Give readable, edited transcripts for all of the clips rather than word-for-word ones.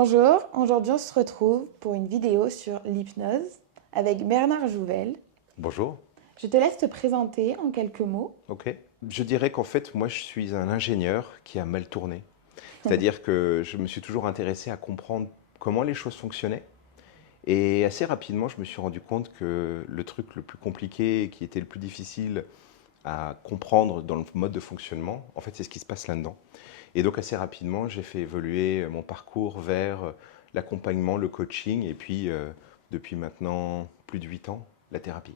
Bonjour, aujourd'hui on se retrouve pour une vidéo sur l'hypnose avec Bernard Jouvel. Bonjour. Je te laisse te présenter en quelques mots. Ok. Je dirais qu'en fait, moi, je suis un ingénieur qui a mal tourné. C'est-à-dire que je me suis toujours intéressé à comprendre comment les choses fonctionnaient. Et assez rapidement, je me suis rendu compte que le truc le plus compliqué, qui était le plus difficile à comprendre dans le mode de fonctionnement, en fait, c'est ce qui se passe là-dedans. Et donc, assez rapidement, j'ai fait évoluer mon parcours vers l'accompagnement, le coaching, et puis, depuis maintenant plus de 8 ans, la thérapie.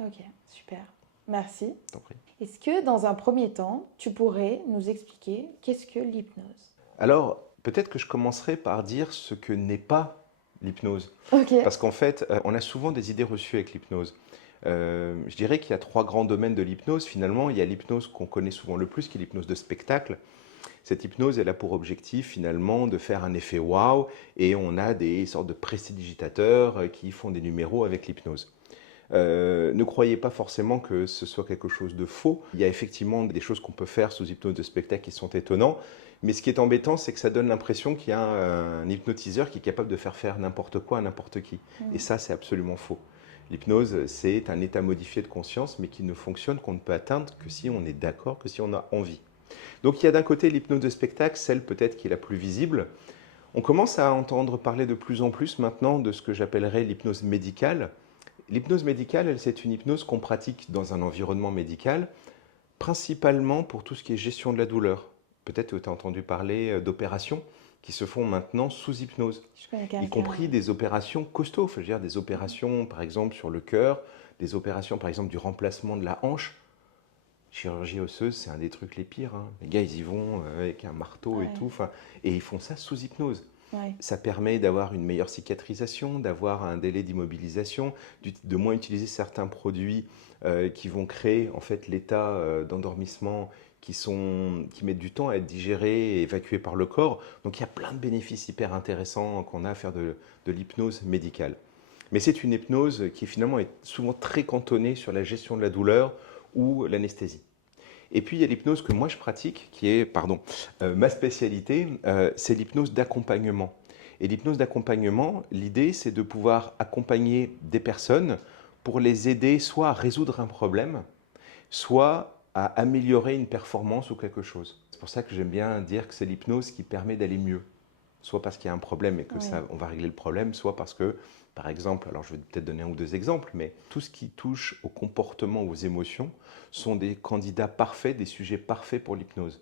Ok, super. Merci. T'en prie. Est-ce que dans un premier temps, tu pourrais nous expliquer qu'est-ce que l'hypnose? Alors, peut-être que je commencerai par dire ce que n'est pas l'hypnose. Ok. Parce qu'en fait, on a souvent des idées reçues avec l'hypnose. Je dirais qu'il y a trois grands domaines de l'hypnose. Finalement, il y a l'hypnose qu'on connaît souvent le plus, qui est l'hypnose de spectacle. Cette hypnose, elle a pour objectif finalement de faire un effet waouh, et on a des sortes de prestidigitateurs qui font des numéros avec l'hypnose. Ne croyez pas forcément que ce soit quelque chose de faux. Il y a effectivement des choses qu'on peut faire sous hypnose de spectacle qui sont étonnants, mais ce qui est embêtant, c'est que ça donne l'impression qu'il y a un hypnotiseur qui est capable de faire n'importe quoi à n'importe qui. Et Hmm. ça, c'est absolument faux. L'hypnose, c'est un état modifié de conscience, mais qui ne fonctionne, qu'on ne peut atteindre que si on est d'accord, que si on a envie. Donc il y a d'un côté l'hypnose de spectacle, celle peut-être qui est la plus visible. On commence à entendre parler de plus en plus maintenant de ce que j'appellerais l'hypnose médicale. L'hypnose médicale, c'est une hypnose qu'on pratique dans un environnement médical, principalement pour tout ce qui est gestion de la douleur. Peut-être que tu as entendu parler d'opérations qui se font maintenant sous hypnose, Je connais y quelqu'un. compris des opérations costauds, je veux dire des opérations par exemple sur le cœur, des opérations par exemple du remplacement de la hanche. Chirurgie osseuse, c'est un des trucs les pires, hein. Les gars, ils y vont avec un marteau et Ouais, tout, et ils font ça sous hypnose. ouais. Ça permet d'avoir une meilleure cicatrisation, d'avoir un délai d'immobilisation, de moins utiliser certains produits qui vont créer en fait l'état d'endormissement qui mettent du temps à être digérés et évacués par le corps. Donc il y a plein de bénéfices hyper intéressants qu'on a à faire de l'hypnose médicale. Mais c'est une hypnose qui finalement est souvent très cantonnée sur la gestion de la douleur ou l'anesthésie. Et puis il y a l'hypnose que moi je pratique, qui est, ma spécialité, c'est l'hypnose d'accompagnement. Et l'hypnose d'accompagnement, l'idée c'est de pouvoir accompagner des personnes pour les aider soit à résoudre un problème, soit à améliorer une performance ou quelque chose. C'est pour ça que j'aime bien dire que c'est l'hypnose qui permet d'aller mieux. Soit parce qu'il y a un problème et que Ouais. ça, on va régler le problème, soit parce que, par exemple, alors je vais peut-être donner un ou deux exemples, mais tout ce qui touche au comportement, aux émotions, sont des candidats parfaits, des sujets parfaits pour l'hypnose.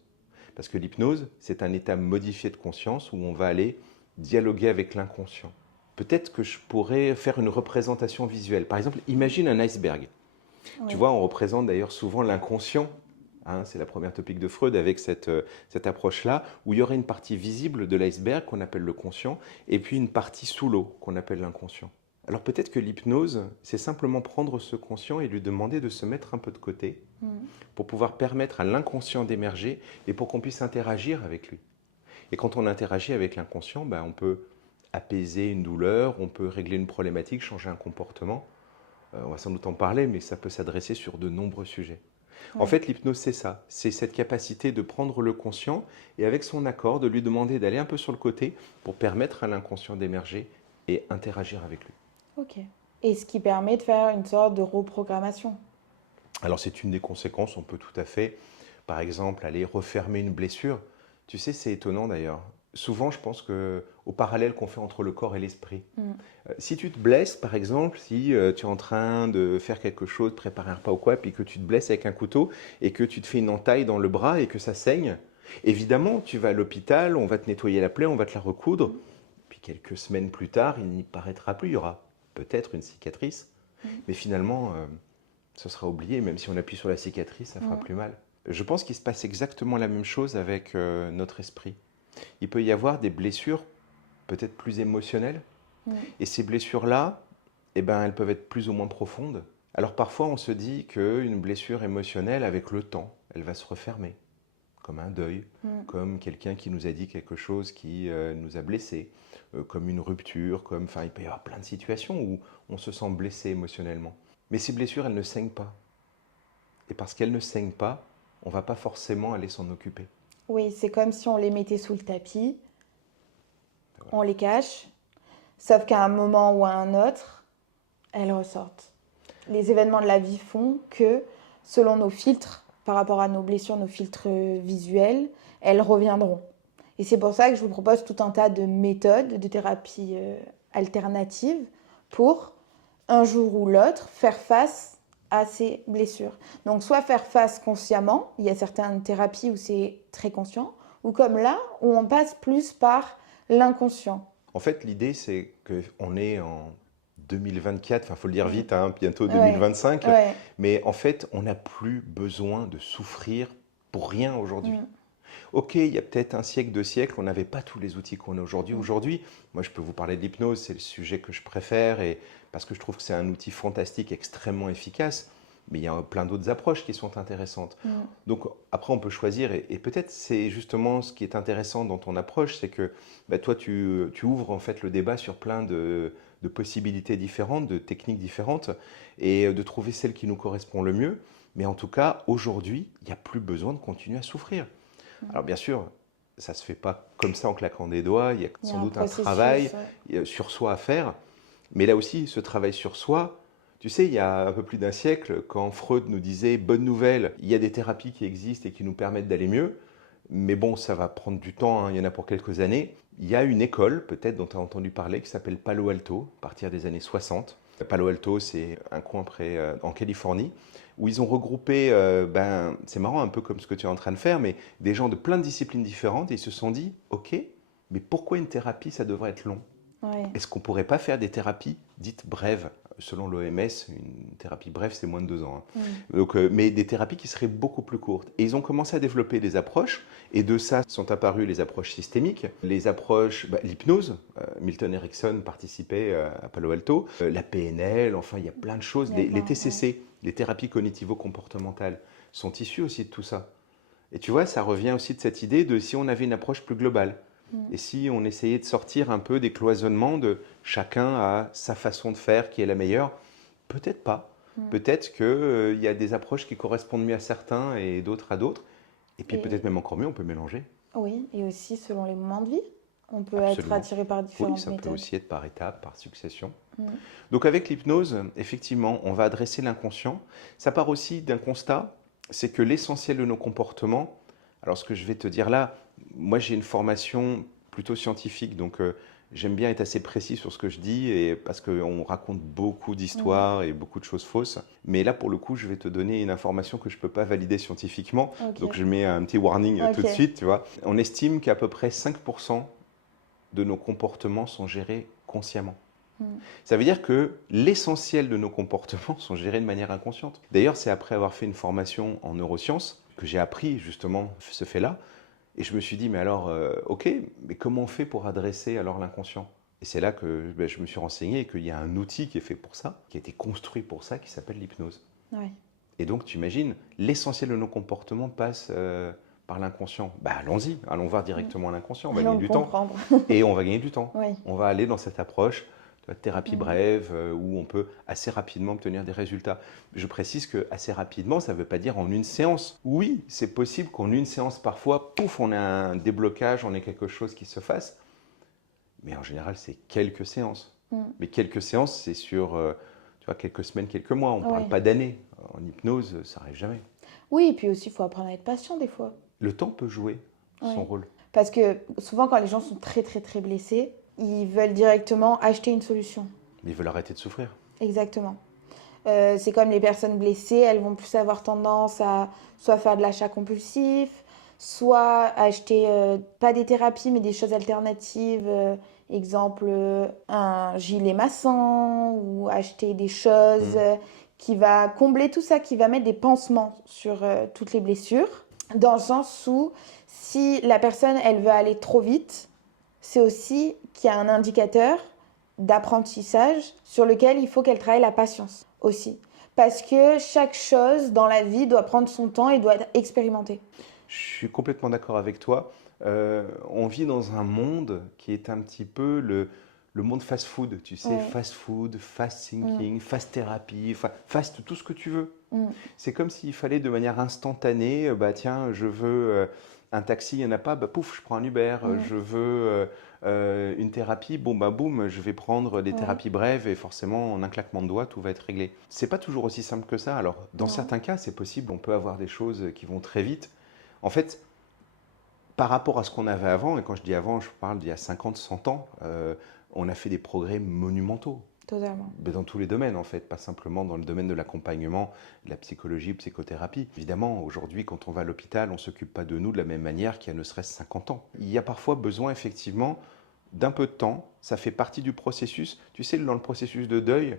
Parce que l'hypnose, c'est un état modifié de conscience où on va aller dialoguer avec l'inconscient. Peut-être que je pourrais faire une représentation visuelle. Par exemple, imagine un iceberg. Tu Oui. vois, on représente d'ailleurs souvent l'inconscient. Hein, c'est la première topique de Freud avec cette approche-là, où il y aurait une partie visible de l'iceberg qu'on appelle le conscient, et puis une partie sous l'eau qu'on appelle l'inconscient. Alors peut-être que l'hypnose, c'est simplement prendre ce conscient et lui demander de se mettre un peu de côté Hmm. pour pouvoir permettre à l'inconscient d'émerger et pour qu'on puisse interagir avec lui. Et quand on interagit avec l'inconscient, ben, on peut apaiser une douleur, on peut régler une problématique, changer un comportement. On va sans doute en parler, mais ça peut s'adresser sur de nombreux sujets. En Ouais. fait, l'hypnose, c'est ça. C'est cette capacité de prendre le conscient et avec son accord, de lui demander d'aller un peu sur le côté pour permettre à l'inconscient d'émerger et interagir avec lui. Ok. Et ce qui permet de faire une sorte de reprogrammation. Alors, c'est une des conséquences. On peut tout à fait, par exemple, aller refermer une blessure. Tu sais, c'est étonnant d'ailleurs. Souvent, je pense au parallèle qu'on fait entre le corps et l'esprit. Hmm. Si tu te blesses, par exemple, si tu es en train de faire quelque chose, préparer un repas ou quoi, puis que tu te blesses avec un couteau et que tu te fais une entaille dans le bras et que ça saigne, évidemment, tu vas à l'hôpital, on va te nettoyer la plaie, on va te la recoudre. Puis quelques semaines plus tard, il n'y paraîtra plus. Il y aura peut-être une cicatrice, Hmm. mais finalement, ce sera oublié. Même si on appuie sur la cicatrice, ça fera Hmm. plus mal. Je pense qu'il se passe exactement la même chose avec notre esprit. Il peut y avoir des blessures peut-être plus émotionnelles. Hmm. Et ces blessures-là, eh ben, elles peuvent être plus ou moins profondes. Alors parfois, on se dit qu'une blessure émotionnelle, avec le temps, elle va se refermer, comme un deuil, Hmm. comme quelqu'un qui nous a dit quelque chose qui nous a blessés, comme une rupture, enfin, il peut y avoir plein de situations où on se sent blessé émotionnellement. Mais ces blessures, elles ne saignent pas. Et parce qu'elles ne saignent pas, on ne va pas forcément aller s'en occuper. Oui, c'est comme si on les mettait sous le tapis. on les cache, sauf qu'à un moment ou à un autre, elles ressortent. Les événements de la vie font que, selon nos filtres, par rapport à nos blessures, nos filtres visuels, elles reviendront. Et c'est pour ça que je vous propose tout un tas de méthodes, de thérapies alternatives pour, un jour ou l'autre, faire face à ces blessures. Donc, soit faire face consciemment, il y a certaines thérapies où c'est très conscient, ou comme là, où on passe plus par l'inconscient. En fait, l'idée, c'est qu'on est en 2024, enfin, il faut le dire vite, hein, bientôt Ouais. 2025, Ouais. mais en fait, on n'a plus besoin de souffrir pour rien aujourd'hui. Ok, il y a peut-être un siècle, 2 siècles, on n'avait pas tous les outils qu'on a aujourd'hui. Aujourd'hui, moi, je peux vous parler de l'hypnose, c'est le sujet que je préfère, et parce que je trouve que c'est un outil fantastique, extrêmement efficace, mais il y a plein d'autres approches qui sont intéressantes. Donc après, on peut choisir, et peut-être c'est justement ce qui est intéressant dans ton approche, c'est que bah, toi, tu ouvres en fait le débat sur plein de possibilités différentes, de techniques différentes, et de trouver celle qui nous correspond le mieux. Mais en tout cas, aujourd'hui, il n'y a plus besoin de continuer à souffrir. Alors bien sûr, ça ne se fait pas comme ça en claquant des doigts, il y a Il y a sans un doute un processus, travail ouais. sur soi à faire, mais là aussi, ce travail sur soi, tu sais, il y a un peu plus d'un siècle, quand Freud nous disait bonne nouvelle, il y a des thérapies qui existent et qui nous permettent d'aller mieux, mais bon, ça va prendre du temps, hein, il y en a pour quelques années. Il y a une école, peut-être, dont tu as entendu parler, qui s'appelle Palo Alto, à partir des années 60. Palo Alto, c'est un coin près, en Californie, où ils ont regroupé, c'est marrant, un peu comme ce que tu es en train de faire, mais des gens de plein de disciplines différentes, et ils se sont dit, ok, mais pourquoi une thérapie, ça devrait être long? Ouais. Est-ce qu'on ne pourrait pas faire des thérapies dites brèves? Selon l'OMS, une thérapie brève, c'est moins de 2 ans, hein. Donc, mais des thérapies qui seraient beaucoup plus courtes. Et ils ont commencé à développer des approches, et de ça sont apparues les approches systémiques, les approches, l'hypnose, Milton Erickson participait à Palo Alto, la PNL, enfin il y a plein de choses, les D'accord, TCC, les thérapies cognitivo-comportementales, sont issues aussi de tout ça. Et tu vois, ça revient aussi de cette idée de si on avait une approche plus globale. Et si on essayait de sortir un peu des cloisonnements de chacun à sa façon de faire qui est la meilleure, peut-être pas. Peut-être qu'il y a des approches qui correspondent mieux à certains et d'autres à d'autres. Et puis Et- peut-être même encore mieux, on peut mélanger. Oui, et aussi selon les moments de vie. On peut être Absolument. attiré par Oui, différentes ça peut méthodes. aussi être par étapes, par succession. Donc avec l'hypnose, effectivement, on va adresser l'inconscient. Ça part aussi d'un constat, c'est que l'essentiel de nos comportements, alors ce que je vais te dire là, moi j'ai une formation plutôt scientifique, donc j'aime bien être assez précis sur ce que je dis, et parce qu'on raconte beaucoup d'histoires et beaucoup de choses fausses. Mais là, pour le coup, je vais te donner une information que je ne peux pas valider scientifiquement, Ok. donc je mets un petit warning tout de Ok. suite, tu vois. On estime qu'à peu près 5% de nos comportements sont gérés consciemment. Ça veut dire que l'essentiel de nos comportements sont gérés de manière inconsciente. D'ailleurs, c'est après avoir fait une formation en neurosciences que j'ai appris justement ce fait-là. Et je me suis dit, mais alors, ok, mais comment on fait pour adresser alors l'inconscient? Et c'est là que je me suis renseigné et qu'il y a un outil qui est fait pour ça, qui a été construit pour ça, qui s'appelle l'hypnose. Ouais. Et donc, tu imagines, l'essentiel de nos comportements passe par l'inconscient. Allons-y, allons voir directement l'inconscient, on va Allons gagner le du temps. comprendre. Et on va gagner du temps. Oui. On va aller dans cette approche de thérapie brève où on peut assez rapidement obtenir des résultats. Je précise que assez rapidement, ça ne veut pas dire en une séance. Oui, c'est possible qu'en une séance, parfois, pouf, on a un déblocage, on ait quelque chose qui se fasse. Mais en général, c'est quelques séances. Mais quelques séances, c'est sur tu vois, quelques semaines, quelques mois. On ne parle Ouais. pas d'années. En hypnose, ça n'arrive jamais. Oui, et puis aussi, il faut apprendre à être patient des fois. Le temps peut jouer son Ouais. rôle. Parce que souvent, quand les gens sont très, très, très blessés, ils veulent directement acheter une solution. Mais ils veulent arrêter de souffrir. Exactement. C'est comme les personnes blessées, elles vont plus avoir tendance à soit faire de l'achat compulsif, soit acheter, pas des thérapies, mais des choses alternatives. Exemple, un gilet massant, ou acheter des choses qui va combler tout ça, qui va mettre des pansements sur toutes les blessures. Dans le sens où, si la personne, elle veut aller trop vite, c'est aussi qu'il y a un indicateur d'apprentissage sur lequel il faut qu'elle travaille la patience aussi. Parce que chaque chose dans la vie doit prendre son temps et doit être expérimentée. Je suis complètement d'accord avec toi. On vit dans un monde qui est un petit peu le monde fast-food, tu sais, Ouais. fast-food, fast thinking, fast thérapie, fast tout ce que tu veux. C'est comme s'il fallait de manière instantanée, tiens, je veux Un taxi, il n'y en a pas, bah, pouf, je prends un Uber. Mm. Je veux une thérapie, bon, bah, boum, je vais prendre des Ouais, thérapies brèves et forcément, en un claquement de doigts, tout va être réglé. C'est pas toujours aussi simple que ça. Alors, dans non, certains cas, c'est possible, on peut avoir des choses qui vont très vite. En fait, par rapport à ce qu'on avait avant, et quand je dis avant, je parle d'il y a 50, 100 ans, on a fait des progrès monumentaux. totalement. Mais dans tous les domaines, en fait, pas simplement dans le domaine de l'accompagnement, de la psychologie, psychothérapie. Évidemment, aujourd'hui, quand on va à l'hôpital, on ne s'occupe pas de nous de la même manière qu'il y a ne serait-ce 50 ans. Il y a parfois besoin, effectivement, d'un peu de temps. Ça fait partie du processus. Tu sais, dans le processus de deuil,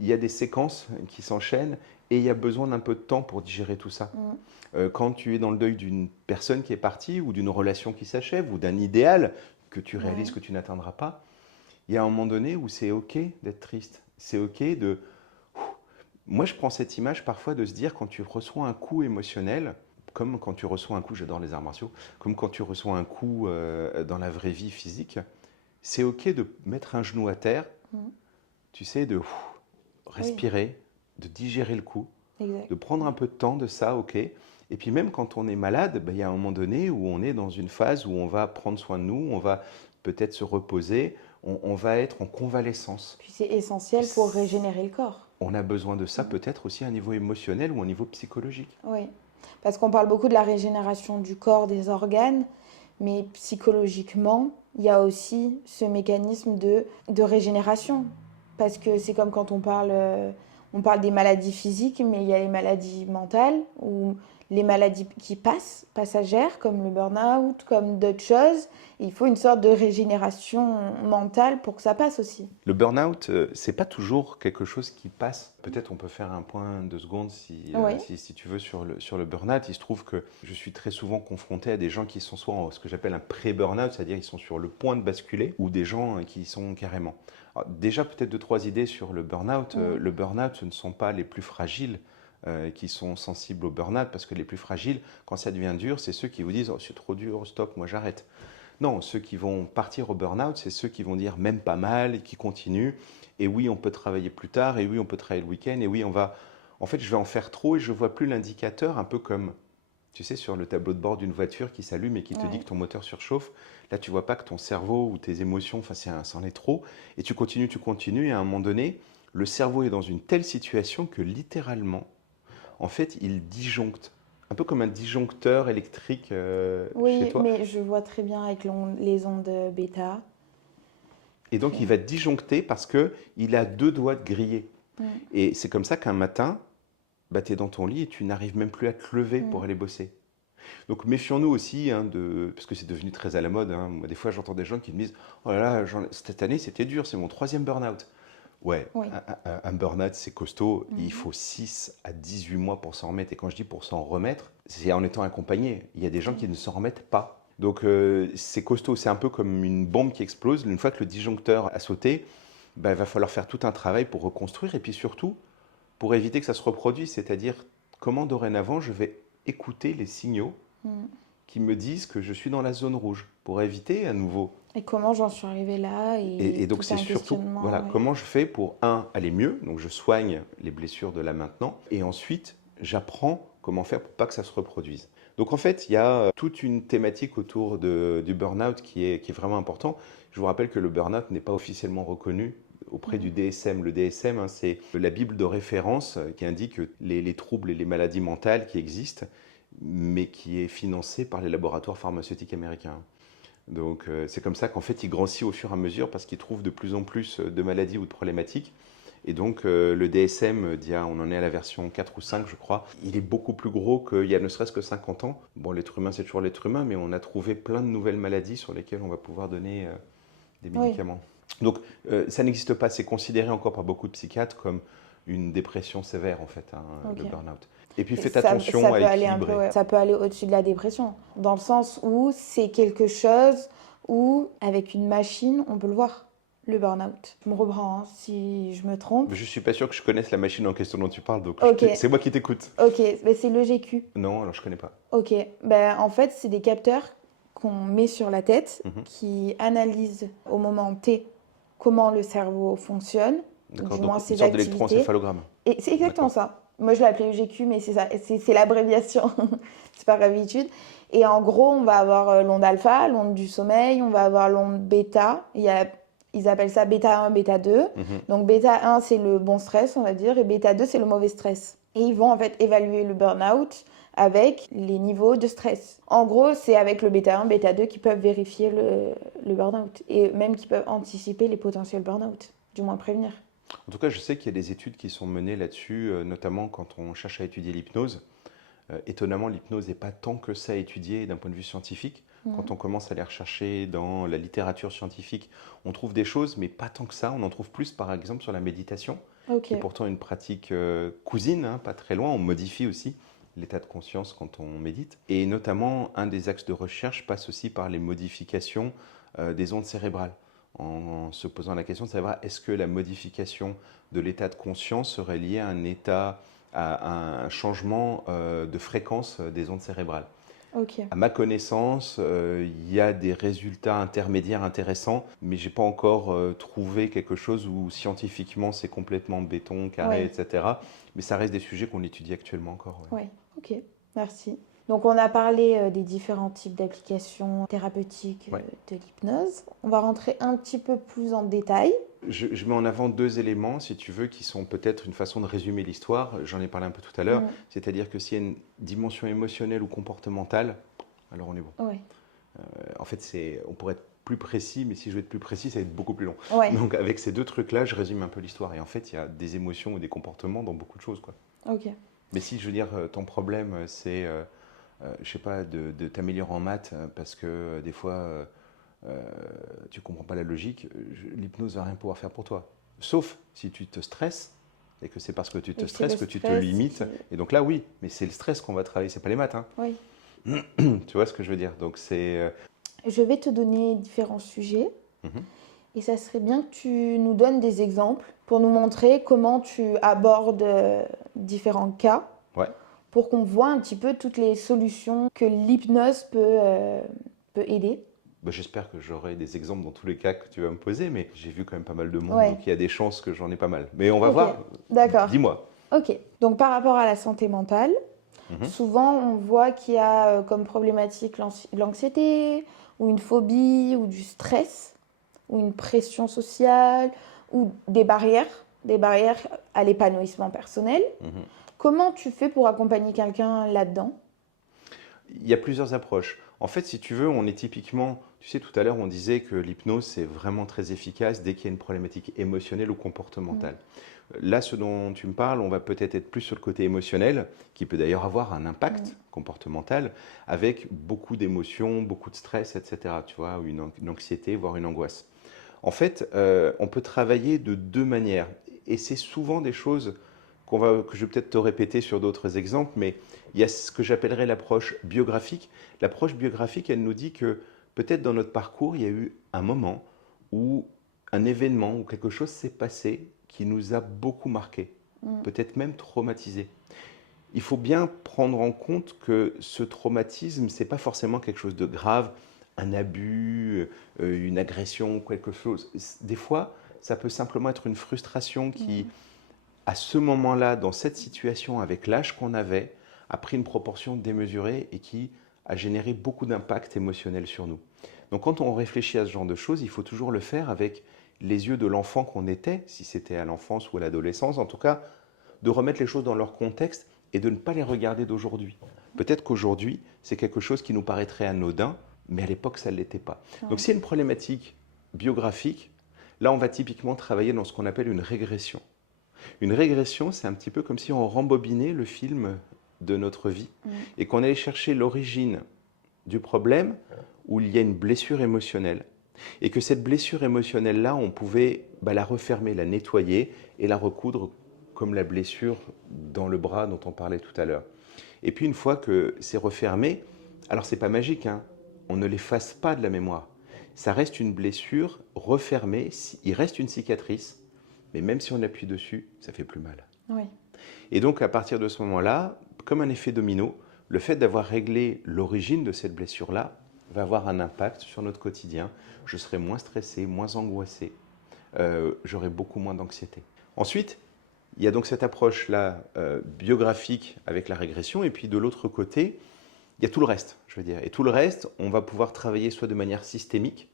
il y a des séquences qui s'enchaînent et il y a besoin d'un peu de temps pour digérer tout ça. Mm. Quand tu es dans le deuil d'une personne qui est partie ou d'une relation qui s'achève ou d'un idéal que tu réalises Ouais, que tu n'atteindras pas, il y a un moment donné où c'est OK d'être triste. C'est OK de... Moi, je prends cette image parfois de se dire quand tu reçois un coup émotionnel, comme quand tu reçois un coup, j'adore les arts martiaux, comme quand tu reçois un coup dans la vraie vie physique, c'est OK de mettre un genou à terre, mm. tu sais, de Oui, respirer, de digérer le coup, exact. de prendre un peu de temps de ça, OK. Et puis même quand on est malade, ben, il y a un moment donné où on est dans une phase où on va prendre soin de nous, on va peut-être se reposer, on va être en convalescence. Puis c'est essentiel pour régénérer le corps. On a besoin de ça Mm. peut-être aussi à un niveau émotionnel ou à un niveau psychologique. Oui, parce qu'on parle beaucoup de la régénération du corps, des organes, mais psychologiquement, il y a aussi ce mécanisme de régénération. Parce que c'est comme quand on parle des maladies physiques, mais il y a les maladies mentales ou les maladies qui passent, passagères, comme le burn-out, comme d'autres choses. Il faut une sorte de régénération mentale pour que ça passe aussi. Le burn-out, c'est pas toujours quelque chose qui passe. Peut-être on peut faire un point de seconde Oui, si tu veux sur le burn-out. Il se trouve que je suis très souvent confronté à des gens qui sont soit en ce que j'appelle un pré-burn-out, c'est-à-dire ils sont sur le point de basculer, ou des gens qui sont carrément. Alors, déjà peut-être deux, trois idées sur le burn-out. mm, Le burn-out, ce ne sont pas les plus fragiles qui sont sensibles au burn-out, parce que les plus fragiles, quand ça devient dur, c'est ceux qui vous disent oh, c'est trop dur, stop, moi j'arrête. Non, ceux qui vont partir au burn-out, c'est ceux qui vont dire même pas mal et qui continuent. Et oui, on peut travailler plus tard, et oui, on peut travailler le week-end, et oui, on va. En fait, je vais en faire trop et je vois plus l'indicateur, un peu comme, tu sais, sur le tableau de bord d'une voiture qui s'allume et qui te dit ouais. que ton moteur surchauffe. Là, tu vois pas que ton cerveau ou tes émotions, enfin, c'en est trop. Et tu continues, et à un moment donné, le cerveau est dans une telle situation que littéralement, en fait, il disjoncte. Un peu comme un disjoncteur électrique chez Oui, toi. mais je vois très bien avec les ondes bêta. Et donc, il que- va disjoncter parce qu'il a deux doigts de griller. Mm, Et c'est comme ça qu'un matin, bah, tu es dans ton lit et tu n'arrives même plus à te lever mm. pour aller bosser. Donc, méfions-nous aussi, hein, parce que c'est devenu très à la mode. Hein. Moi, des fois, j'entends des gens qui me disent oh là là, cette année, c'était dur, c'est mon troisième burn-out. Ouais, Oui. un burn-out, c'est costaud. Il Mhm. faut 6 à 18 mois pour s'en remettre. Et quand je dis pour s'en remettre, c'est en étant accompagné. Il y a des gens qui ne s'en remettent pas. Donc, c'est costaud. C'est un peu comme une bombe qui explose. Une fois que le disjoncteur a sauté, bah, il va falloir faire tout un travail pour reconstruire. Et puis surtout, pour éviter que ça se reproduise. C'est-à-dire, comment dorénavant, je vais écouter les signaux Mm. qui me disent que je suis dans la zone rouge pour éviter à nouveau. Et comment j'en suis arrivée là Et et donc, tout c'est un surtout, questionnement. voilà, Ouais. comment je fais pour, un, aller mieux, donc je soigne les blessures de là maintenant, et ensuite, j'apprends comment faire pour pas que ça se reproduise. Donc, en fait, il y a toute une thématique autour du burn-out qui est vraiment important. Je vous rappelle que le burn-out n'est pas officiellement reconnu auprès du Mm. DSM. Le DSM, hein, c'est la Bible de référence qui indique les troubles et les maladies mentales qui existent, mais qui est financée par les laboratoires pharmaceutiques américains. Donc c'est comme ça qu'en fait il grandit au fur et à mesure parce qu'il trouve de plus en plus de maladies ou de problématiques. Et donc le DSM, on en est à la version 4 ou 5 je crois, il est beaucoup plus gros qu'il y a ne serait-ce que 50 ans. Bon, l'être humain c'est toujours l'être humain, mais on a trouvé plein de nouvelles maladies sur lesquelles on va pouvoir donner des Oui. médicaments. Donc ça n'existe pas, c'est considéré encore par beaucoup de psychiatres comme une dépression sévère en fait, hein, le Ok. burn-out. Et puis Et faites ça attention à peut aller un peu, équilibrer. ouais, ça peut aller au-dessus de la dépression, dans le sens où c'est quelque chose où, avec une machine, on peut le voir, le burn-out. Je me reprends hein, si je me trompe. Mais je suis pas sûr que je connaisse la machine en question dont tu parles, donc Ok, c'est moi qui t'écoute. ok, ben, c'est le GQ. Non, alors je connais pas. Ok, ben, en fait, c'est des capteurs qu'on met sur la tête Mhm. qui analysent au moment T comment le cerveau fonctionne, ou D'accord, du donc moins une ses sorte activités. d'électroencéphalogramme. Et c'est exactement D'accord. ça. Moi, je l'ai appelé EGQ, mais c'est ça, c'est l'abréviation. C'est par habitude. Et en gros, on va avoir l'onde alpha, l'onde du sommeil, on va avoir l'onde bêta. Ils appellent ça bêta 1, bêta 2. Mhm. Donc bêta 1, c'est le bon stress, on va dire, et bêta 2, c'est le mauvais stress. Et ils vont en fait évaluer le burn-out avec les niveaux de stress. En gros, c'est avec le bêta 1, bêta 2 qui peuvent vérifier le burn-out et même qui peuvent anticiper les potentiels burn-out, du moins prévenir. En tout cas, je sais qu'il y a des études qui sont menées là-dessus, notamment quand on cherche à étudier l'hypnose. Étonnamment, l'hypnose n'est pas tant que ça étudiée d'un point de vue scientifique. Quand on commence à aller rechercher dans la littérature scientifique, on trouve des choses, mais pas tant que ça. On en trouve plus, par exemple, sur la méditation, Ok, qui est pourtant une pratique cousine, hein, pas très loin. On modifie aussi l'état de conscience quand on médite. Et notamment, un des axes de recherche passe aussi par les modifications des ondes cérébrales. En se posant la question de savoir est-ce que la modification de l'état de conscience serait liée à un état, à un changement de fréquence des ondes cérébrales. ok. À ma connaissance, il y a des résultats intermédiaires intéressants, mais j'ai pas encore trouvé quelque chose où scientifiquement c'est complètement béton, carré, Ouais, etc. Mais ça reste des sujets qu'on étudie actuellement encore. Ouais. ouais, ok. Merci. Donc on a parlé des différents types d'applications thérapeutiques Ouais. de l'hypnose. On va rentrer un petit peu plus en détail. Je mets en avant deux éléments, si tu veux, qui sont peut-être une façon de résumer l'histoire. J'en ai parlé un peu tout à l'heure. Mm. C'est-à-dire que s'il y a une dimension émotionnelle ou comportementale, alors on est bon. Ouais, En fait, on pourrait être plus précis, mais si je veux être plus précis, ça va être beaucoup plus long. ouais, Donc avec ces deux trucs-là, je résume un peu l'histoire. Et en fait, il y a des émotions ou des comportements dans beaucoup de choses, quoi. ok. Mais si, je veux dire, ton problème, c'est, je sais pas, de t'améliorer en maths, parce que des fois, tu comprends pas la logique, l'hypnose va rien pouvoir faire pour toi. Sauf si tu te stresses, et que c'est parce que tu Et te que c'est le stresses que tu te stress limites. qui... Et donc là, oui, mais c'est le stress qu'on va travailler, c'est pas les maths, hein. Oui. Tu vois ce que je veux dire? Donc c'est... Je vais te donner différents sujets mhm. et ça serait bien que tu nous donnes des exemples pour nous montrer comment tu abordes différents cas Ouais. pour qu'on voit un petit peu toutes les solutions que l'hypnose peut aider. Bah, j'espère que j'aurai des exemples dans tous les cas que tu vas me poser, mais j'ai vu quand même pas mal de monde, Ouais, donc il y a des chances que j'en ai pas mal. Mais on va ok, voir. d'accord. Dis-moi. Ok, donc par rapport à la santé mentale, Mhm. souvent on voit qu'il y a comme problématique l'anxiété ou une phobie ou du stress ou une pression sociale ou des barrières à l'épanouissement personnel. Mhm. Comment tu fais pour accompagner quelqu'un là-dedans? Il y a plusieurs approches. En fait, si tu veux, on est typiquement, tu sais, tout à l'heure, on disait que l'hypnose, c'est vraiment très efficace dès qu'il y a une problématique émotionnelle ou Mm. comportementale. Là, ce dont tu me parles, on va peut-être être plus sur le côté émotionnel, qui peut d'ailleurs avoir un Mm. impact comportemental, avec beaucoup d'émotions, beaucoup de stress, etc. Tu vois, ou une anxiété, voire une angoisse. En fait, on peut travailler de deux manières. Et c'est souvent des choses que je vais peut-être te répéter sur d'autres exemples, mais il y a ce que j'appellerais l'approche biographique. L'approche biographique, elle nous dit que peut-être dans notre parcours, il y a eu un moment où un événement ou quelque chose s'est passé qui nous a beaucoup marqué, Mm. peut-être même traumatisé. Il faut bien prendre en compte que ce traumatisme, c'est pas forcément quelque chose de grave, un abus, une agression, quelque chose. Des fois, ça peut simplement être une frustration qui, Mm. à ce moment-là, dans cette situation, avec l'âge qu'on avait, a pris une proportion démesurée et qui a généré beaucoup d'impact émotionnel sur nous. Donc quand on réfléchit à ce genre de choses, il faut toujours le faire avec les yeux de l'enfant qu'on était, si c'était à l'enfance ou à l'adolescence, en tout cas, de remettre les choses dans leur contexte et de ne pas les regarder d'aujourd'hui. Peut-être qu'aujourd'hui, c'est quelque chose qui nous paraîtrait anodin, mais à l'époque, ça ne l'était pas. Donc Ouais. s'il y a une problématique biographique, là, on va typiquement travailler dans ce qu'on appelle une régression. Une régression, c'est un petit peu comme si on rembobinait le film de notre vie Mm. et qu'on allait chercher l'origine du problème où il y a une blessure émotionnelle et que cette blessure émotionnelle-là, on pouvait la refermer, la nettoyer et la recoudre comme la blessure dans le bras dont on parlait tout à l'heure. Et puis une fois que c'est refermé, alors c'est pas magique, hein, on ne l'efface pas de la mémoire. Ça reste une blessure refermée, il reste une cicatrice, mais même si on appuie dessus, ça fait plus mal. Ouais. Et donc à partir de ce moment-là, comme un effet domino, le fait d'avoir réglé l'origine de cette blessure-là va avoir un impact sur notre quotidien. Je serai moins stressé, moins angoissé, j'aurai beaucoup moins d'anxiété. Ensuite, il y a donc cette approche-là biographique avec la régression, et puis de l'autre côté, il y a tout le reste, je veux dire. Et tout le reste, on va pouvoir travailler soit de manière systémique,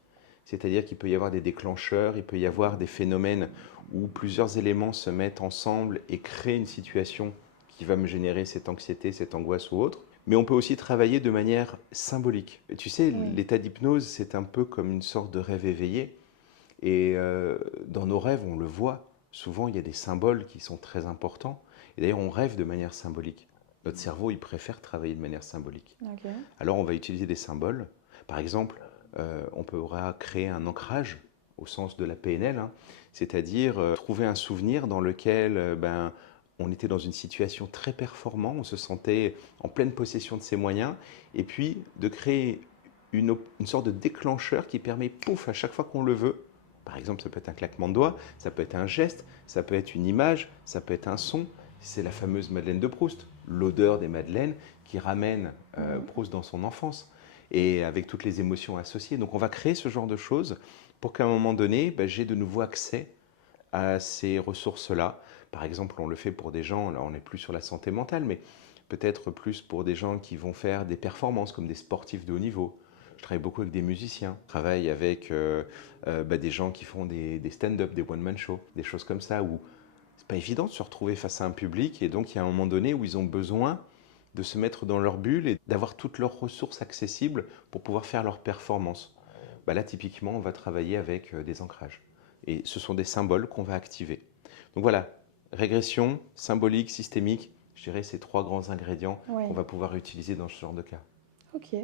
c'est-à-dire qu'il peut y avoir des déclencheurs, il peut y avoir des phénomènes où plusieurs éléments se mettent ensemble et créent une situation qui va me générer cette anxiété, cette angoisse ou autre. Mais on peut aussi travailler de manière symbolique. Et tu sais, Oui, l'état d'hypnose, c'est un peu comme une sorte de rêve éveillé. Et dans nos rêves, on le voit. Souvent, il y a des symboles qui sont très importants. Et d'ailleurs, on rêve de manière symbolique. Notre cerveau, il préfère travailler de manière symbolique. ok. Alors, on va utiliser des symboles. Par exemple, on pourra créer un ancrage au sens de la PNL, hein, c'est-à-dire trouver un souvenir dans lequel on était dans une situation très performante, on se sentait en pleine possession de ses moyens, et puis de créer une sorte de déclencheur qui permet, pouf, à chaque fois qu'on le veut, par exemple, ça peut être un claquement de doigts, ça peut être un geste, ça peut être une image, ça peut être un son. C'est la fameuse Madeleine de Proust, l'odeur des madeleines qui ramène Mhm. Proust dans son enfance et avec toutes les émotions associées. Donc on va créer ce genre de choses pour qu'à un moment donné, j'ai de nouveau accès à ces ressources-là. Par exemple, on le fait pour des gens, là on n'est plus sur la santé mentale, mais peut-être plus pour des gens qui vont faire des performances comme des sportifs de haut niveau. Je travaille beaucoup avec des musiciens, je travaille avec des gens qui font des stand-up, des one-man shows, des choses comme ça, où c'est pas évident de se retrouver face à un public, et donc il y a un moment donné où ils ont besoin de se mettre dans leur bulle et d'avoir toutes leurs ressources accessibles pour pouvoir faire leur performance. Là, typiquement, on va travailler avec des ancrages. Et ce sont des symboles qu'on va activer. Donc voilà, régression, symbolique, systémique, je dirais ces trois grands ingrédients qu'on Oui, va pouvoir utiliser dans ce genre de cas. ok.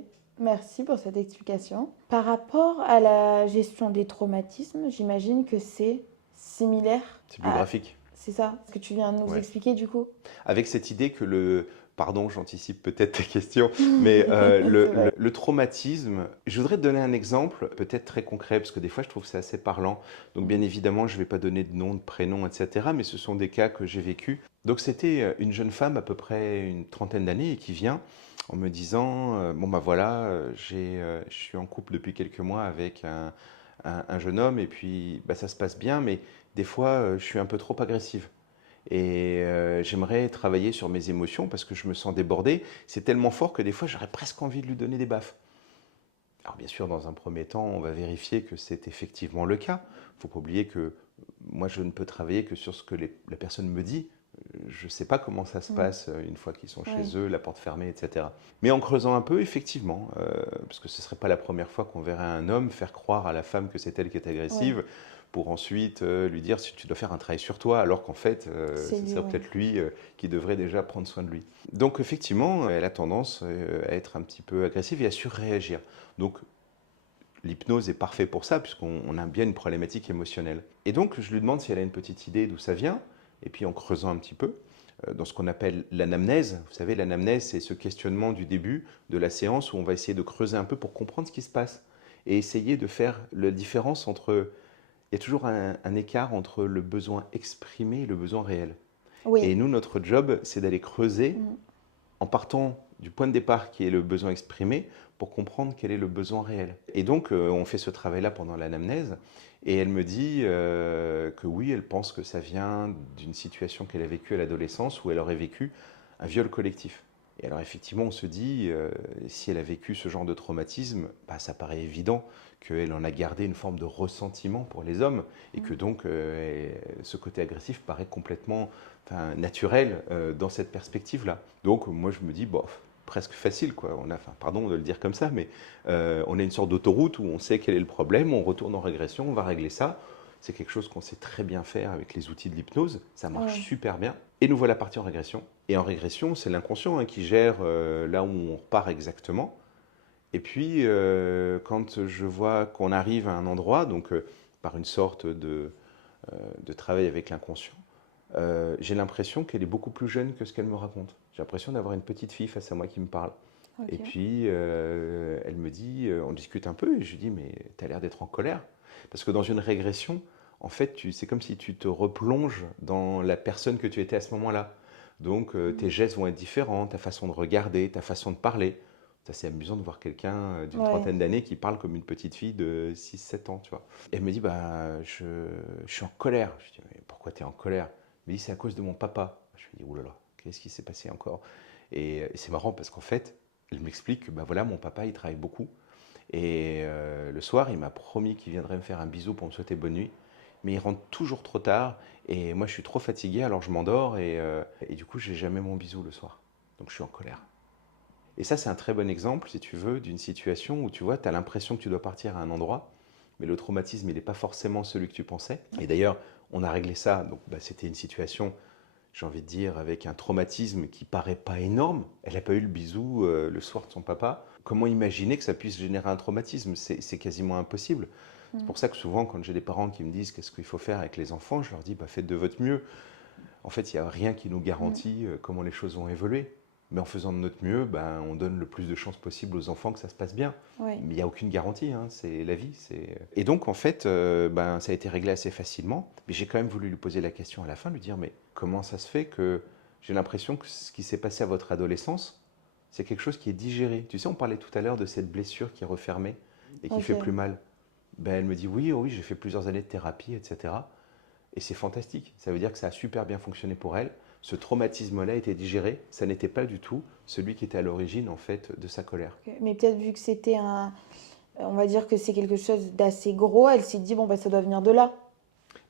Merci pour cette explication. Par rapport à la gestion des traumatismes, j'imagine que c'est similaire C'est plus à... graphique. C'est ça, ce que tu viens de nous Ouais. expliquer du coup? Avec cette idée que pardon, j'anticipe peut-être tes questions, mais C'est vrai. le traumatisme, je voudrais te donner un exemple peut-être très concret, parce que des fois je trouve que c'est assez parlant. Donc bien évidemment, je ne vais pas donner de nom, de prénom, etc., mais ce sont des cas que j'ai vécus. Donc c'était une jeune femme à peu près une trentaine d'années et qui vient en me disant, bon bah voilà, je suis en couple depuis quelques mois avec un jeune homme, et puis ça se passe bien, mais des fois je suis un peu trop agressive. Et j'aimerais travailler sur mes émotions parce que je me sens débordé. C'est tellement fort que des fois, j'aurais presque envie de lui donner des baffes. Alors bien sûr, dans un premier temps, on va vérifier que c'est effectivement le cas. Il ne faut pas oublier que moi, je ne peux travailler que sur ce que la personne me dit. Je ne sais pas comment ça se Mm. passe une fois qu'ils sont chez Oui, eux, la porte fermée, etc. Mais en creusant un peu, effectivement, parce que ce ne serait pas la première fois qu'on verrait un homme faire croire à la femme que c'est elle qui est oui, agressive, pour ensuite lui dire si tu dois faire un travail sur toi, alors qu'en fait, c'est ce lui, serait oui. peut-être lui qui devrait déjà prendre soin de lui. Donc effectivement, elle a tendance à être un petit peu agressive et à surréagir. Donc l'hypnose est parfait pour ça, puisqu'on a bien une problématique émotionnelle. Et donc, je lui demande si elle a une petite idée d'où ça vient, et puis en creusant un petit peu, dans ce qu'on appelle l'anamnèse. Vous savez, l'anamnèse, c'est ce questionnement du début de la séance où on va essayer de creuser un peu pour comprendre ce qui se passe, et essayer de faire la différence entre... Il y a toujours un écart entre le besoin exprimé et le besoin réel. Et Oui. nous, notre job, c'est d'aller creuser Mm. en partant du point de départ qui est le besoin exprimé pour comprendre quel est le besoin réel. Et donc, on fait ce travail-là pendant l'anamnèse, et elle me dit que oui, elle pense que ça vient d'une situation qu'elle a vécue à l'adolescence où elle aurait vécu un viol collectif. Et alors effectivement, on se dit, si elle a vécu ce genre de traumatisme, ça paraît évident qu'elle en a gardé une forme de ressentiment pour les hommes, et que Mm. donc ce côté agressif paraît complètement naturel dans cette perspective-là. Donc moi je me dis, bof, presque facile, quoi. Pardon de le dire comme ça, mais on a une sorte d'autoroute où on sait quel est le problème, on retourne en régression, on va régler ça. C'est quelque chose qu'on sait très bien faire avec les outils de l'hypnose, ça marche Oui. super bien. Et nous voilà partis en régression. Et en régression, c'est l'inconscient qui gère là où on repart exactement. Et puis, quand je vois qu'on arrive à un endroit, donc par une sorte de travail avec l'inconscient, j'ai l'impression qu'elle est beaucoup plus jeune que ce qu'elle me raconte. J'ai l'impression d'avoir une petite fille face à moi qui me parle. Et Ok. puis, elle me dit, on discute un peu, et je lui dis, mais tu as l'air d'être en colère. Parce que dans une régression, en fait, c'est comme si tu te replonges dans la personne que tu étais à ce moment-là. Donc, tes Mm. gestes vont être différents, ta façon de regarder, ta façon de parler. Ça, c'est amusant de voir quelqu'un d'une Ouais. trentaine d'années qui parle comme une petite fille de 6 7 ans, tu vois. Et elle me dit, je suis en colère. Je dis, mais pourquoi tu es en colère? Elle me dit, c'est à cause de mon papa. Je lui dis, oulala, qu'est-ce qui s'est passé encore? Et c'est marrant parce qu'en fait, Elle m'explique que bah voilà, mon papa, il travaille beaucoup. Et le soir, il m'a promis qu'il viendrait me faire un bisou pour me souhaiter bonne nuit. Mais il rentre toujours trop tard. Et moi, je suis trop fatigué, alors je m'endors. Et du coup, j'ai jamais mon bisou le soir. Donc, je suis en colère. Et ça, c'est un très bon exemple, si tu veux, d'une situation où tu vois, tu as l'impression que tu dois partir à un endroit, mais le traumatisme, il n'est pas forcément celui que tu pensais. Et d'ailleurs, on a réglé ça. Donc, bah, c'était une situation, j'ai envie de dire, avec un traumatisme qui paraît pas énorme. Elle n'a pas eu le bisou le soir de son papa. Comment imaginer que ça puisse générer un traumatisme? C'est quasiment impossible. C'est Mm. pour ça que souvent, quand j'ai des parents qui me disent qu'est-ce qu'il faut faire avec les enfants, je leur dis bah, faites de votre mieux. En fait, il n'y a rien qui nous Mm. garantit comment les choses vont évoluer. Mais en faisant de notre mieux, ben, on donne le plus de chances possible aux enfants que ça se passe bien. Ouais. Mais il n'y a aucune garantie, hein, c'est la vie. Et donc, en fait, ben, ça a été réglé assez facilement. Mais j'ai quand même voulu lui poser la question à la fin, lui dire, mais comment ça se fait que j'ai l'impression que ce qui s'est passé à votre adolescence, c'est quelque chose qui est digéré. Tu sais, on parlait tout à l'heure de cette blessure qui est refermée et qui fait Ok. plus mal. Ben, elle me dit, oui, oh oui, j'ai fait plusieurs années de thérapie, etc. Et c'est fantastique. Ça veut dire que ça a super bien fonctionné pour elle. Ce traumatisme-là a été digéré. Ça n'était pas du tout celui qui était à l'origine, en fait, de sa colère. Ok. Mais peut-être vu que c'était un... On va dire que c'est quelque chose d'assez gros, elle s'est dit, bon, bah, ça doit venir de là.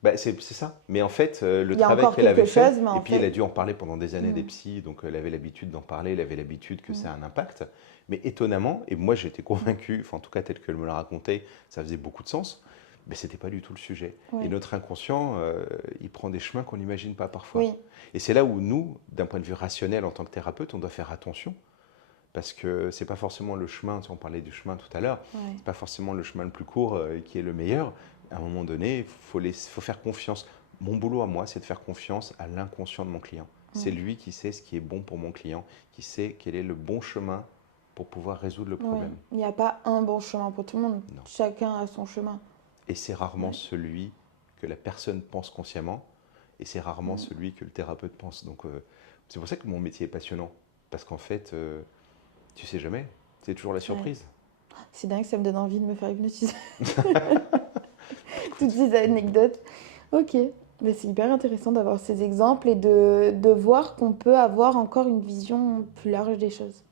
Bah, c'est ça. Mais en fait, le Il y a travail encore qu'elle avait quelque fait, chose, mais et en puis elle a fait... dû en parler pendant des années des Mm. psys, donc elle avait l'habitude d'en parler, elle avait l'habitude que Mm. ça a un impact. Mais étonnamment, et moi j'étais convaincu, enfin en tout cas tel qu'elle me l'a raconté, ça faisait beaucoup de sens, mais c'était pas du tout le sujet. Et Ouais. notre inconscient, il prend des chemins qu'on n'imagine pas parfois. Oui. Et c'est là où nous, d'un point de vue rationnel en tant que thérapeute, on doit faire attention. Parce que c'est pas forcément le chemin, tu sais, on parlait du chemin tout à l'heure, Ouais. c'est pas forcément le chemin le plus court qui est le meilleur. À un moment donné, faut faire confiance. Mon boulot à moi, c'est de faire confiance à l'inconscient de mon client. C'est Mm. lui qui sait ce qui est bon pour mon client, qui sait quel est le bon chemin pour pouvoir résoudre le Ouais. problème. Il n'y a pas un bon chemin pour tout le monde. Non. Chacun a son chemin. Et c'est rarement Ouais. celui que la personne pense consciemment, et c'est rarement Mm. celui que le thérapeute pense. Donc c'est pour ça que mon métier est passionnant. Parce qu'en fait, tu sais jamais, c'est toujours la Ouais. surprise. C'est dingue, ça me donne envie de me faire hypnotiser. Toutes Écoute, ces anecdotes. Ok. Mais c'est hyper intéressant d'avoir ces exemples et de voir qu'on peut avoir encore une vision plus large des choses.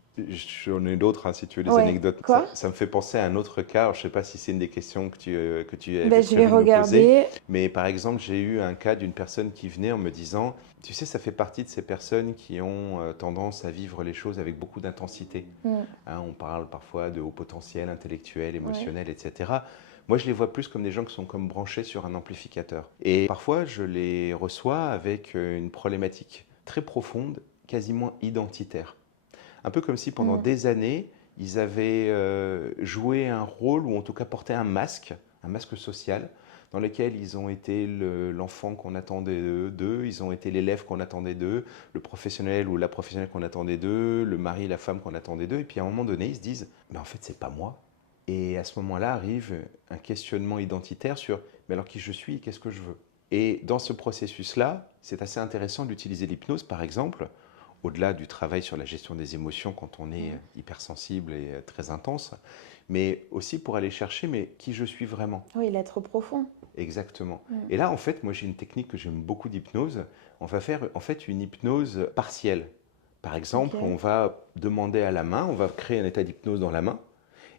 j'en ai d'autres, hein, si tu veux, des Ouais. anecdotes. Quoi? Ça me fait penser à un autre cas. Alors, je ne sais pas si c'est une des questions que tu avais Ben, je vais prévu de me poser. regarder. Mais par exemple, j'ai eu un cas d'une personne qui venait en me disant, tu sais, ça fait partie de ces personnes qui ont tendance à vivre les choses avec beaucoup d'intensité. Mm. Hein, on parle parfois de haut potentiel intellectuel, Ouais. émotionnel, etc. Moi, je les vois plus comme des gens qui sont comme branchés sur un amplificateur. Et parfois, je les reçois avec une problématique très profonde, quasiment identitaire. Un peu comme si pendant Mm. des années, ils avaient joué un rôle, ou en tout cas porté un masque social, dans lequel ils ont été l'enfant qu'on attendait d'eux, ils ont été l'élève qu'on attendait d'eux, le professionnel ou la professionnelle qu'on attendait d'eux, le mari et la femme qu'on attendait d'eux. Et puis à un moment donné, ils se disent, mais en fait, c'est pas moi. Et à ce moment-là arrive un questionnement identitaire sur, mais alors qui je suis et qu'est-ce que je veux. Et dans ce processus-là, c'est assez intéressant d'utiliser l'hypnose, par exemple, au-delà du travail sur la gestion des émotions quand on est Mm. hypersensible et très intense, mais aussi pour aller chercher, mais qui je suis vraiment. Oui, l'être profond. Exactement. Mm. Et là, en fait, moi j'ai une technique que j'aime beaucoup d'hypnose. On va faire en fait une hypnose partielle. Par Ok. exemple, on va demander à la main, on va créer un état d'hypnose dans la main,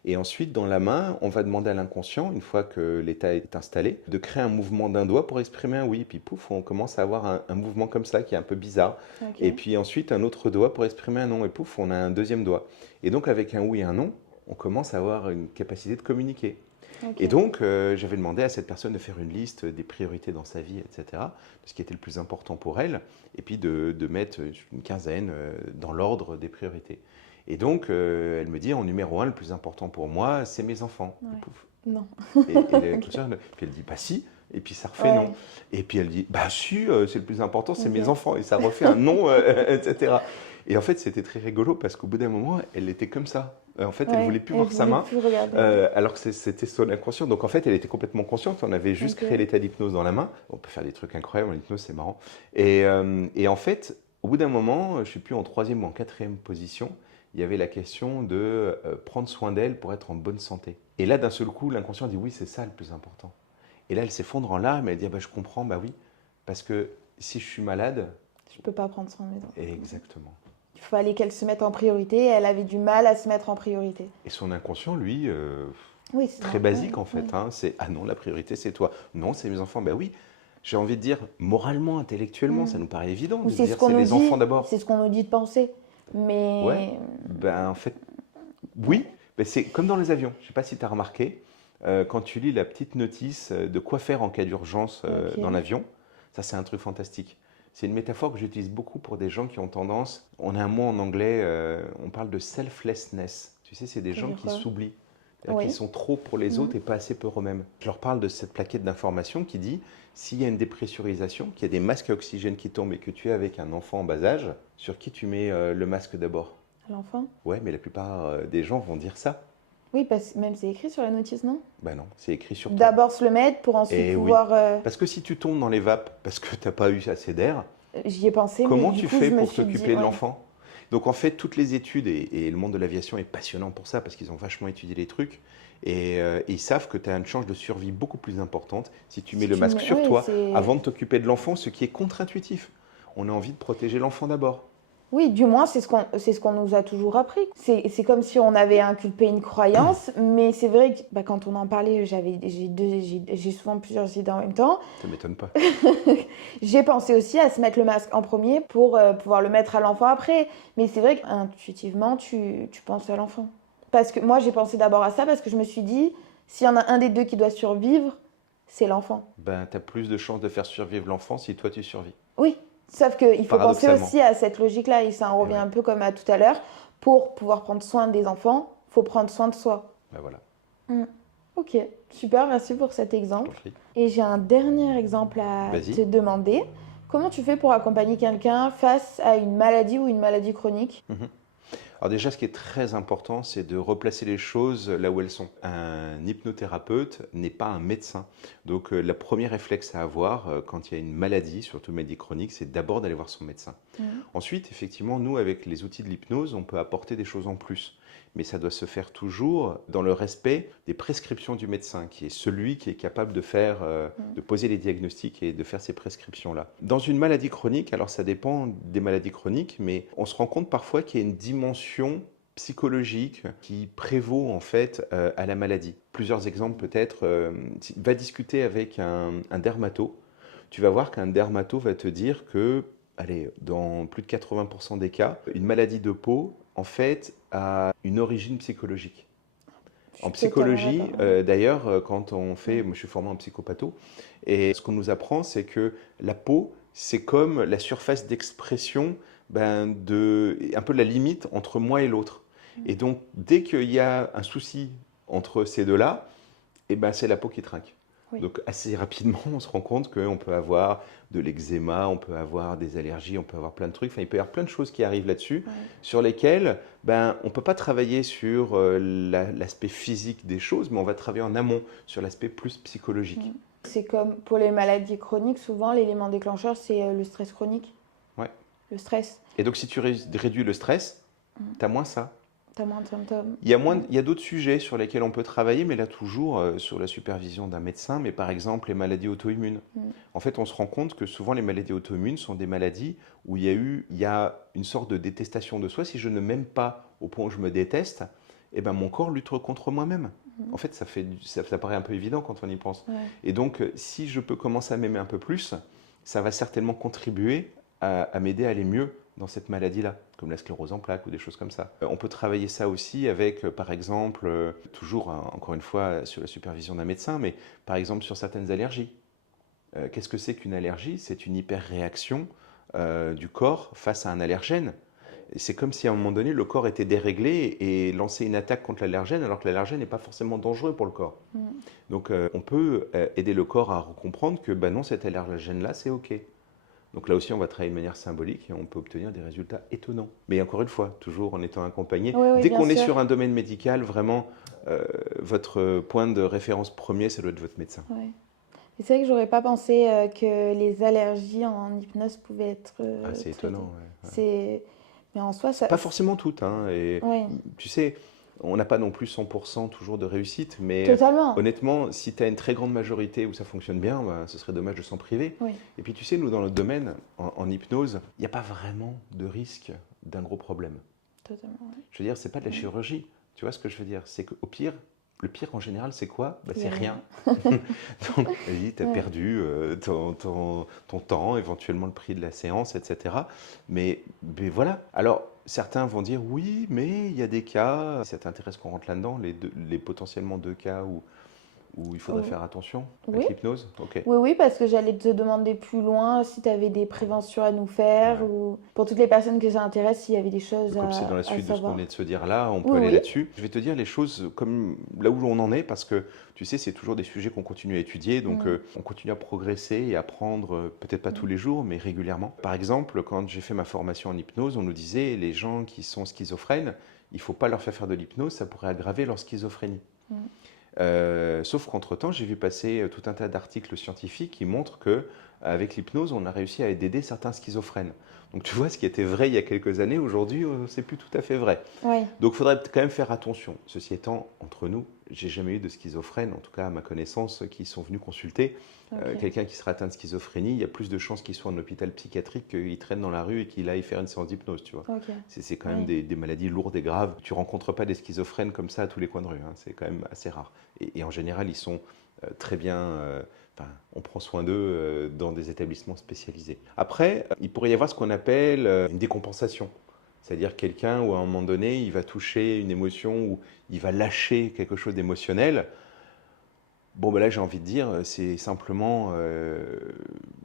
et ensuite, dans la main, on va demander à l'inconscient, une fois que l'état est installé, de créer un mouvement d'un doigt pour exprimer un oui. Puis pouf, on commence à avoir un mouvement comme ça qui est un peu bizarre. Ok. Et puis ensuite, un autre doigt pour exprimer un non. Et pouf, on a un deuxième doigt. Et donc, avec un oui et un non, on commence à avoir une capacité de communiquer. Ok. Et donc, j'avais demandé à cette personne de faire une liste des priorités dans sa vie, etc., de ce qui était le plus important pour elle, et puis de mettre une quinzaine dans l'ordre des priorités. Et donc, elle me dit, en numéro un, le plus important pour moi, c'est mes enfants. Et Ouais. pouf. Non. Et Ok. l'inconscient, puis elle dit, bah si. Et puis ça refait non. Ouais. Et puis elle dit, bah si, c'est le plus important, c'est mes Ok. enfants. Et ça refait un non, etc. Et en fait, c'était très rigolo parce qu'au bout d'un moment, elle était comme ça. En fait, elle Ouais. voulait plus Elle voir sa voulait main, plus regarder. Ouais. alors que c'était son inconscient. Donc en fait, elle était complètement consciente. On avait juste créé Ok. l'état d'hypnose dans la main. On peut faire des trucs incroyables en hypnose, c'est marrant. Et en fait, au bout d'un moment, je ne sais plus en troisième ou en quatrième position, il y avait la question de prendre soin d'elle pour être en bonne santé. Et là, d'un seul coup, l'inconscient dit oui, c'est ça le plus important. Et là, elle s'effondre en larmes et elle dit ah bah, je comprends, bah oui, parce que si je suis malade, Je peux pas prendre soin de mes enfants. exactement. Il Il fallait qu'elle se mette en priorité. Et elle avait du mal à se mettre en priorité. Et son inconscient, lui, Oui, c'est très normal. basique en Oui. fait, hein, c'est ah non, la priorité c'est toi. Non, c'est mes enfants. Ben oui, j'ai envie de dire, moralement, intellectuellement, ça Mm. nous paraît évident Ou de se c'est ce dire qu'on c'est nous les enfants dit, d'abord. c'est ce qu'on nous dit de penser. Ouais, Mais ben en fait, ouais, oui, ben, c'est comme dans les avions. Je ne sais pas si tu as remarqué, quand tu lis la petite notice de quoi faire en cas d'urgence dans ok. l'avion, ça c'est un truc fantastique. C'est une métaphore que j'utilise beaucoup pour des gens qui ont tendance, on a un mot en anglais, on parle de selflessness. Tu sais, c'est des Ça veut gens dire qui quoi? s'oublient, c'est-à-dire qu'ils Oui. sont trop pour les Mm. autres et pas assez pour eux-mêmes. Je leur parle de cette plaquette d'information qui dit, s'il y a une dépressurisation, qu'il y a des masques à oxygène qui tombent et que tu es avec un enfant en bas âge, sur qui tu mets le masque d'abord? L'enfant? Ouais, mais la plupart des gens vont dire ça. Oui, parce que même c'est écrit sur la notice, non? Ben non, c'est écrit sur toi. D'abord se le mettre pour ensuite Et oui, pouvoir. parce que si tu tombes dans les vapes parce que tu n'as pas eu assez d'air, J'y ai pensé, mais comment du tu coup, fais je me pour suis dit, t'occuper de ouais. l'enfant? Donc en fait, toutes les études, et le monde de l'aviation est passionnant pour ça, parce qu'ils ont vachement étudié les trucs, et ils savent que tu as une chance de survie beaucoup plus importante si tu mets Si le tu masque mets. sur Oui, toi c'est. avant de t'occuper de l'enfant, ce qui est contre-intuitif. On a envie de protéger l'enfant d'abord. Oui, du moins, c'est ce qu'on nous a toujours appris. C'est comme si on avait inculpé une croyance, mais c'est vrai que bah, quand on en parlait, j'ai souvent plusieurs idées en même temps. Ça m'étonne pas. J'ai pensé aussi à se mettre le masque en premier pour pouvoir le mettre à l'enfant après. Mais c'est vrai qu'intuitivement, tu penses à l'enfant. Parce que moi, j'ai pensé d'abord à ça parce que je me suis dit, s'il y en a un des deux qui doit survivre, c'est l'enfant. Ben, tu as plus de chances de faire survivre l'enfant si toi tu survis. Oui, sauf qu'il faut penser Paradoxalement. aussi à cette logique-là, et ça en Et revient ouais, un peu comme à tout à l'heure. Pour pouvoir prendre soin des enfants, faut prendre soin de soi. ben voilà, Mm. Ok, super, merci pour cet je t'en exemple. prie. Et j'ai un dernier exemple à te Vas-y. demander. Comment tu fais pour accompagner quelqu'un face à une maladie ou une maladie chronique? Mhm. Alors déjà, ce qui est très important, c'est de replacer les choses là où elles sont. Un hypnothérapeute n'est pas un médecin. Donc la première réflexe à avoir quand il y a une maladie, surtout une maladie chronique, c'est d'abord d'aller voir son médecin. Mm. Ensuite, effectivement, nous, avec les outils de l'hypnose, on peut apporter des choses en plus. Mais ça doit se faire toujours dans le respect des prescriptions du médecin, qui est celui qui est capable de faire, de poser les diagnostics et de faire ces prescriptions-là. Dans une maladie chronique, alors ça dépend des maladies chroniques, mais on se rend compte parfois qu'il y a une dimension psychologique qui prévaut en fait à la maladie. Plusieurs exemples peut-être. Va discuter avec un dermato. Tu vas voir qu'un dermato va te dire que, allez, dans plus de 80% des cas, une maladie de peau, en fait, a une origine psychologique. Je En suis totalement psychologie, d'accord. Ouais. d'ailleurs, quand on fait, Mm. moi je suis formé en psychopatho, et ce qu'on nous apprend, c'est que la peau, c'est comme la surface d'expression un peu la limite entre moi et l'autre. Et donc, dès qu'il y a un souci entre ces deux-là, eh ben, c'est la peau qui trinque. Oui. Donc assez rapidement, on se rend compte qu'on peut avoir de l'eczéma, on peut avoir des allergies, on peut avoir plein de trucs. Enfin, il peut y avoir plein de choses qui arrivent là-dessus, Ouais. sur lesquelles on ne peut pas travailler sur l'aspect physique des choses, mais on va travailler en amont sur l'aspect plus psychologique. Mm. C'est comme pour les maladies chroniques, souvent l'élément déclencheur, c'est le stress chronique. Ouais. Le stress, Et donc si tu réduis le stress, tu as moins ça. t'as moins de symptômes. Il y a d'autres sujets sur lesquels on peut travailler, mais là toujours sur la supervision d'un médecin, mais par exemple les maladies auto-immunes. Mm. En fait, on se rend compte que souvent les maladies auto-immunes sont des maladies où il y a une sorte de détestation de soi. Si je ne m'aime pas au point où je me déteste, eh ben, mon corps lutte contre moi-même. En fait, ça paraît un peu évident quand on y pense. Ouais. Et donc, si je peux commencer à m'aimer un peu plus, ça va certainement contribuer à m'aider à aller mieux dans cette maladie-là, comme la sclérose en plaques ou des choses comme ça. On peut travailler ça aussi avec, par exemple, toujours, hein, encore une fois, sur la supervision d'un médecin, mais par exemple sur certaines allergies. Qu'est-ce que c'est qu'une allergie? C'est une hyperréaction du corps face à un allergène. Et c'est comme si à un moment donné, le corps était déréglé et lançait une attaque contre l'allergène, alors que l'allergène n'est pas forcément dangereux pour le corps. Mm. Donc on peut aider le corps à comprendre que non, cet allergène-là, c'est OK. Donc là aussi, on va travailler de manière symbolique et on peut obtenir des résultats étonnants. Mais encore une fois, toujours en étant accompagné. Oui, oui, Dès bien qu'on est sûr. sur un domaine médical, vraiment, votre point de référence premier, ça doit être votre médecin. Ouais. Mais c'est vrai que j'aurais pas pensé que les allergies en hypnose pouvaient être Ah, c'est traitées. étonnant. Ouais, ouais. C'est... Mais en soi, ça... Pas forcément toutes, hein, et Oui, tu sais, on n'a pas non plus 100% toujours de réussite, mais totalement. honnêtement, si tu as une très grande majorité où ça fonctionne bien, ce serait dommage de s'en priver. Oui. Et puis tu sais, nous dans notre domaine, en hypnose, il n'y a pas vraiment de risque d'un gros problème. Totalement. Ouais. Je veux dire, c'est pas de la chirurgie. Tu vois ce que je veux dire? C'est qu'au pire, le pire en général, c'est quoi? Il y C'est a rien. rien. Donc, vas-y, tu as Ouais. perdu ton temps, éventuellement le prix de la séance, etc. Mais voilà. Alors, certains vont dire oui, mais il y a des cas. Ça t'intéresse qu'on rentre là-dedans, les potentiellement 2 cas où il faudrait Oh. faire attention Oui. avec l'hypnose? Ok. Oui, oui, parce que j'allais te demander plus loin si tu avais des préventions à nous faire Ouais. ou pour toutes les personnes que ça intéresse, s'il y avait des choses Comme c'est dans la à suite de ce qu'on venait savoir. de se dire là, on peut Oui, aller oui. là-dessus. Je vais te dire les choses comme là où on en est, parce que tu sais, c'est toujours des sujets qu'on continue à étudier, donc Mm, on continue à progresser et à apprendre, peut-être pas tous mm, les jours, mais régulièrement. Par exemple, quand j'ai fait ma formation en hypnose, on nous disait les gens qui sont schizophrènes, il ne faut pas leur faire de l'hypnose, ça pourrait aggraver leur schizophrénie. mm. Sauf qu'entre-temps, j'ai vu passer tout un tas d'articles scientifiques qui montrent que avec l'hypnose, on a réussi à aider certains schizophrènes. Donc tu vois, ce qui était vrai il y a quelques années, aujourd'hui, c'est plus tout à fait vrai. Ouais, Donc il faudrait quand même faire attention. Ceci étant, entre nous, j'ai jamais eu de schizophrène, en tout cas à ma connaissance, qui sont venus consulter. ok. Quelqu'un qui serait atteint de schizophrénie, il y a plus de chances qu'il soit en hôpital psychiatrique qu'il traîne dans la rue et qu'il aille faire une séance d'hypnose, tu vois. Ok. C'est quand même Oui. des maladies lourdes et graves. Tu rencontres pas des schizophrènes comme ça à tous les coins de rue, hein. C'est quand même assez rare. Et en général, ils sont très bien. Enfin, on prend soin d'eux dans des établissements spécialisés. Après, il pourrait y avoir ce qu'on appelle une décompensation. C'est-à-dire quelqu'un où à un moment donné, il va toucher une émotion ou il va lâcher quelque chose d'émotionnel. Bon, ben là, j'ai envie de dire, c'est simplement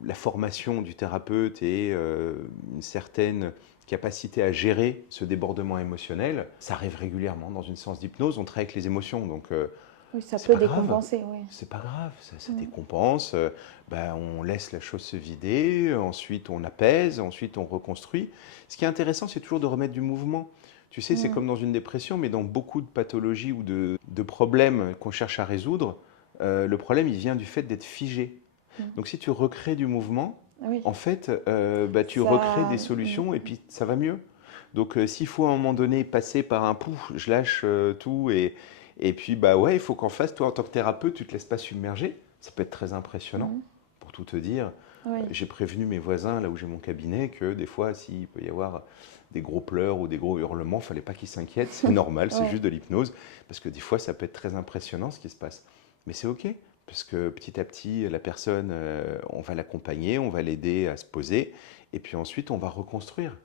la formation du thérapeute et une certaine capacité à gérer ce débordement émotionnel. Ça arrive régulièrement dans une séance d'hypnose, on travaille avec les émotions, donc Oui, ça c'est peut pas grave. décompenser, oui. C'est pas grave, ça Mm, décompense. Ben, on laisse la chose se vider, ensuite on apaise, ensuite on reconstruit. Ce qui est intéressant, c'est toujours de remettre du mouvement. Tu sais, c'est mm, comme dans une dépression, mais dans beaucoup de pathologies ou de problèmes qu'on cherche à résoudre, le problème, il vient du fait d'être figé. mm. Donc si tu recrées du mouvement, Oui, en fait, bah, tu recrées ça. des Mm, solutions et puis ça va mieux. Donc s'il faut à un moment donné passer par un pouf, je lâche tout et puis bah ouais, il faut qu'en face, toi en tant que thérapeute, tu te laisses pas submerger. Ça peut être très impressionnant. mm. Pour tout te dire, Oui. j'ai prévenu mes voisins là où j'ai mon cabinet que des fois, s'il peut y avoir des gros pleurs ou des gros hurlements, fallait pas qu'ils s'inquiètent, c'est normal, c'est Ouais. juste de l'hypnose, parce que des fois, ça peut être très impressionnant ce qui se passe. Mais c'est ok, parce que petit à petit, la personne, on va l'accompagner, on va l'aider à se poser, et puis ensuite, on va reconstruire.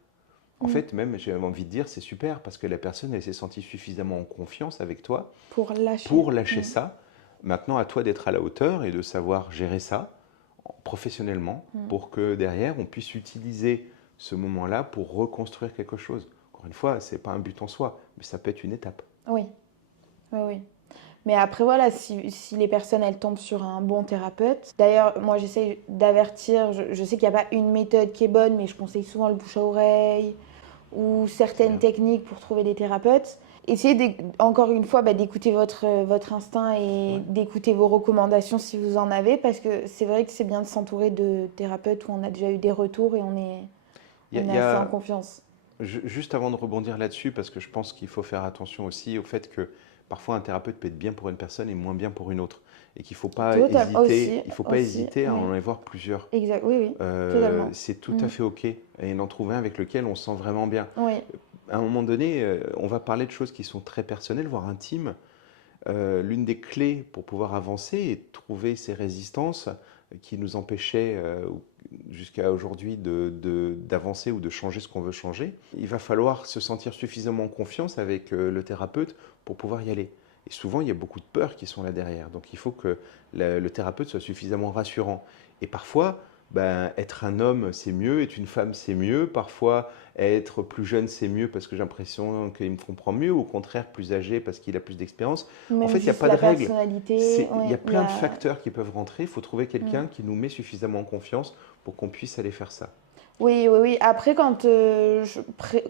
En Mm. fait, même, j'ai envie de dire, c'est super, parce que la personne, elle s'est sentie suffisamment en confiance avec toi Pour lâcher. pour lâcher Mm, ça. Maintenant, à toi d'être à la hauteur et de savoir gérer ça professionnellement mm. pour que derrière, on puisse utiliser ce moment-là pour reconstruire quelque chose. Encore une fois, ce n'est pas un but en soi, mais ça peut être une étape. Oui, oui, oui. Mais après, voilà, si les personnes, elles tombent sur un bon thérapeute. D'ailleurs, moi, j'essaie d'avertir. Je sais qu'il n'y a pas une méthode qui est bonne, mais je conseille souvent le bouche à oreille ou C'est certaines bien. techniques pour trouver des thérapeutes. Essayez, encore une fois, d'écouter votre instinct et Ouais. d'écouter vos recommandations si vous en avez, parce que c'est vrai que c'est bien de s'entourer de thérapeutes où on a déjà eu des retours et Il y a, on il est y assez en a- confiance. Juste avant de rebondir là-dessus, parce que je pense qu'il faut faire attention aussi au fait que parfois un thérapeute peut être bien pour une personne et moins bien pour une autre. Et qu'il ne faut pas Total, hésiter, aussi, il faut pas aussi, hésiter à oui. en avoir plusieurs. Exact, oui, oui, totalement. C'est tout à Mm. fait OK. Et d'en trouver un avec lequel on se sent vraiment bien. Oui, À un moment donné, on va parler de choses qui sont très personnelles, voire intimes. L'une des clés pour pouvoir avancer et trouver ces résistances qui nous empêchaient jusqu'à aujourd'hui d'avancer ou de changer ce qu'on veut changer, il va falloir se sentir suffisamment en confiance avec le thérapeute pour pouvoir y aller. Et souvent, il y a beaucoup de peurs qui sont là derrière. Donc il faut que le thérapeute soit suffisamment rassurant. Et parfois, ben, être un homme, c'est mieux, être une femme, c'est mieux. Parfois, être plus jeune, c'est mieux parce que j'ai l'impression qu'il me comprend mieux, ou au contraire, plus âgé parce qu'il a plus d'expérience. En même fait, il n'y a juste pas de la règle. personnalité, Il y oui, a il y plein de a... facteurs qui peuvent rentrer. Il faut trouver Mm. quelqu'un qui nous met suffisamment en confiance pour qu'on puisse aller faire ça. Oui, oui, oui. Après, quand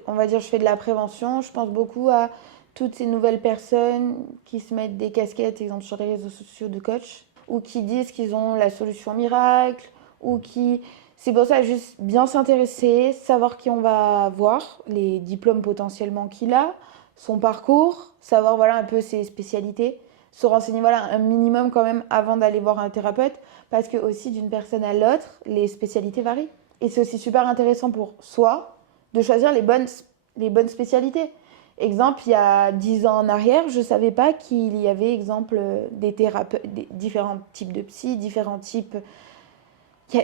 on va dire je fais de la prévention, je pense beaucoup à toutes ces nouvelles personnes qui se mettent des casquettes, exemple sur les réseaux sociaux de coach, ou qui disent qu'ils ont la solution miracle, ou qui... C'est pour ça, juste bien s'intéresser, savoir qui on va voir, les diplômes potentiellement qu'il a, son parcours, savoir voilà un peu ses spécialités, se renseigner voilà un minimum quand même avant d'aller voir un thérapeute, parce que aussi d'une personne à l'autre, les spécialités varient. Et c'est aussi super intéressant pour soi de choisir les bonnes les bonnes spécialités. Exemple, il y a 10 ans en arrière, je ne savais pas qu'il y avait, exemple, des thérapeutes, des différents types de psy, différents types.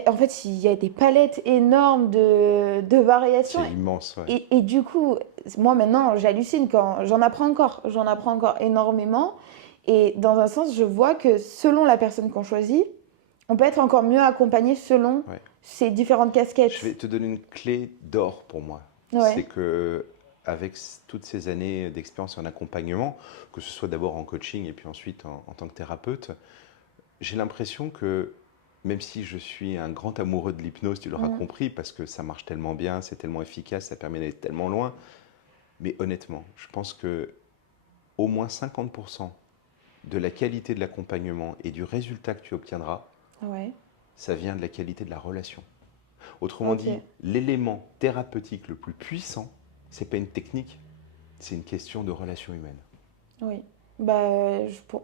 En fait, il y a des palettes énormes de variations. C'est immense, ouais. Et du coup, moi maintenant, j'hallucine quand j'en apprends encore énormément. Et dans un sens, je vois que selon la personne qu'on choisit, on peut être encore mieux accompagné selon Ouais. ces différentes casquettes. Je vais te donner une clé d'or pour moi. C'est Ouais. que avec toutes ces années d'expérience en accompagnement, que ce soit d'abord en coaching et puis ensuite en tant que thérapeute, j'ai l'impression que même si je suis un grand amoureux de l'hypnose, tu l'auras Mm. compris, parce que ça marche tellement bien, c'est tellement efficace, ça permet d'aller tellement loin, mais honnêtement, je pense que au moins 50% de la qualité de l'accompagnement et du résultat que tu obtiendras, Ouais. ça vient de la qualité de la relation. Autrement dit, Ok. l'élément thérapeutique le plus puissant, c'est pas une technique, c'est une question de relation humaine. Oui. Bah,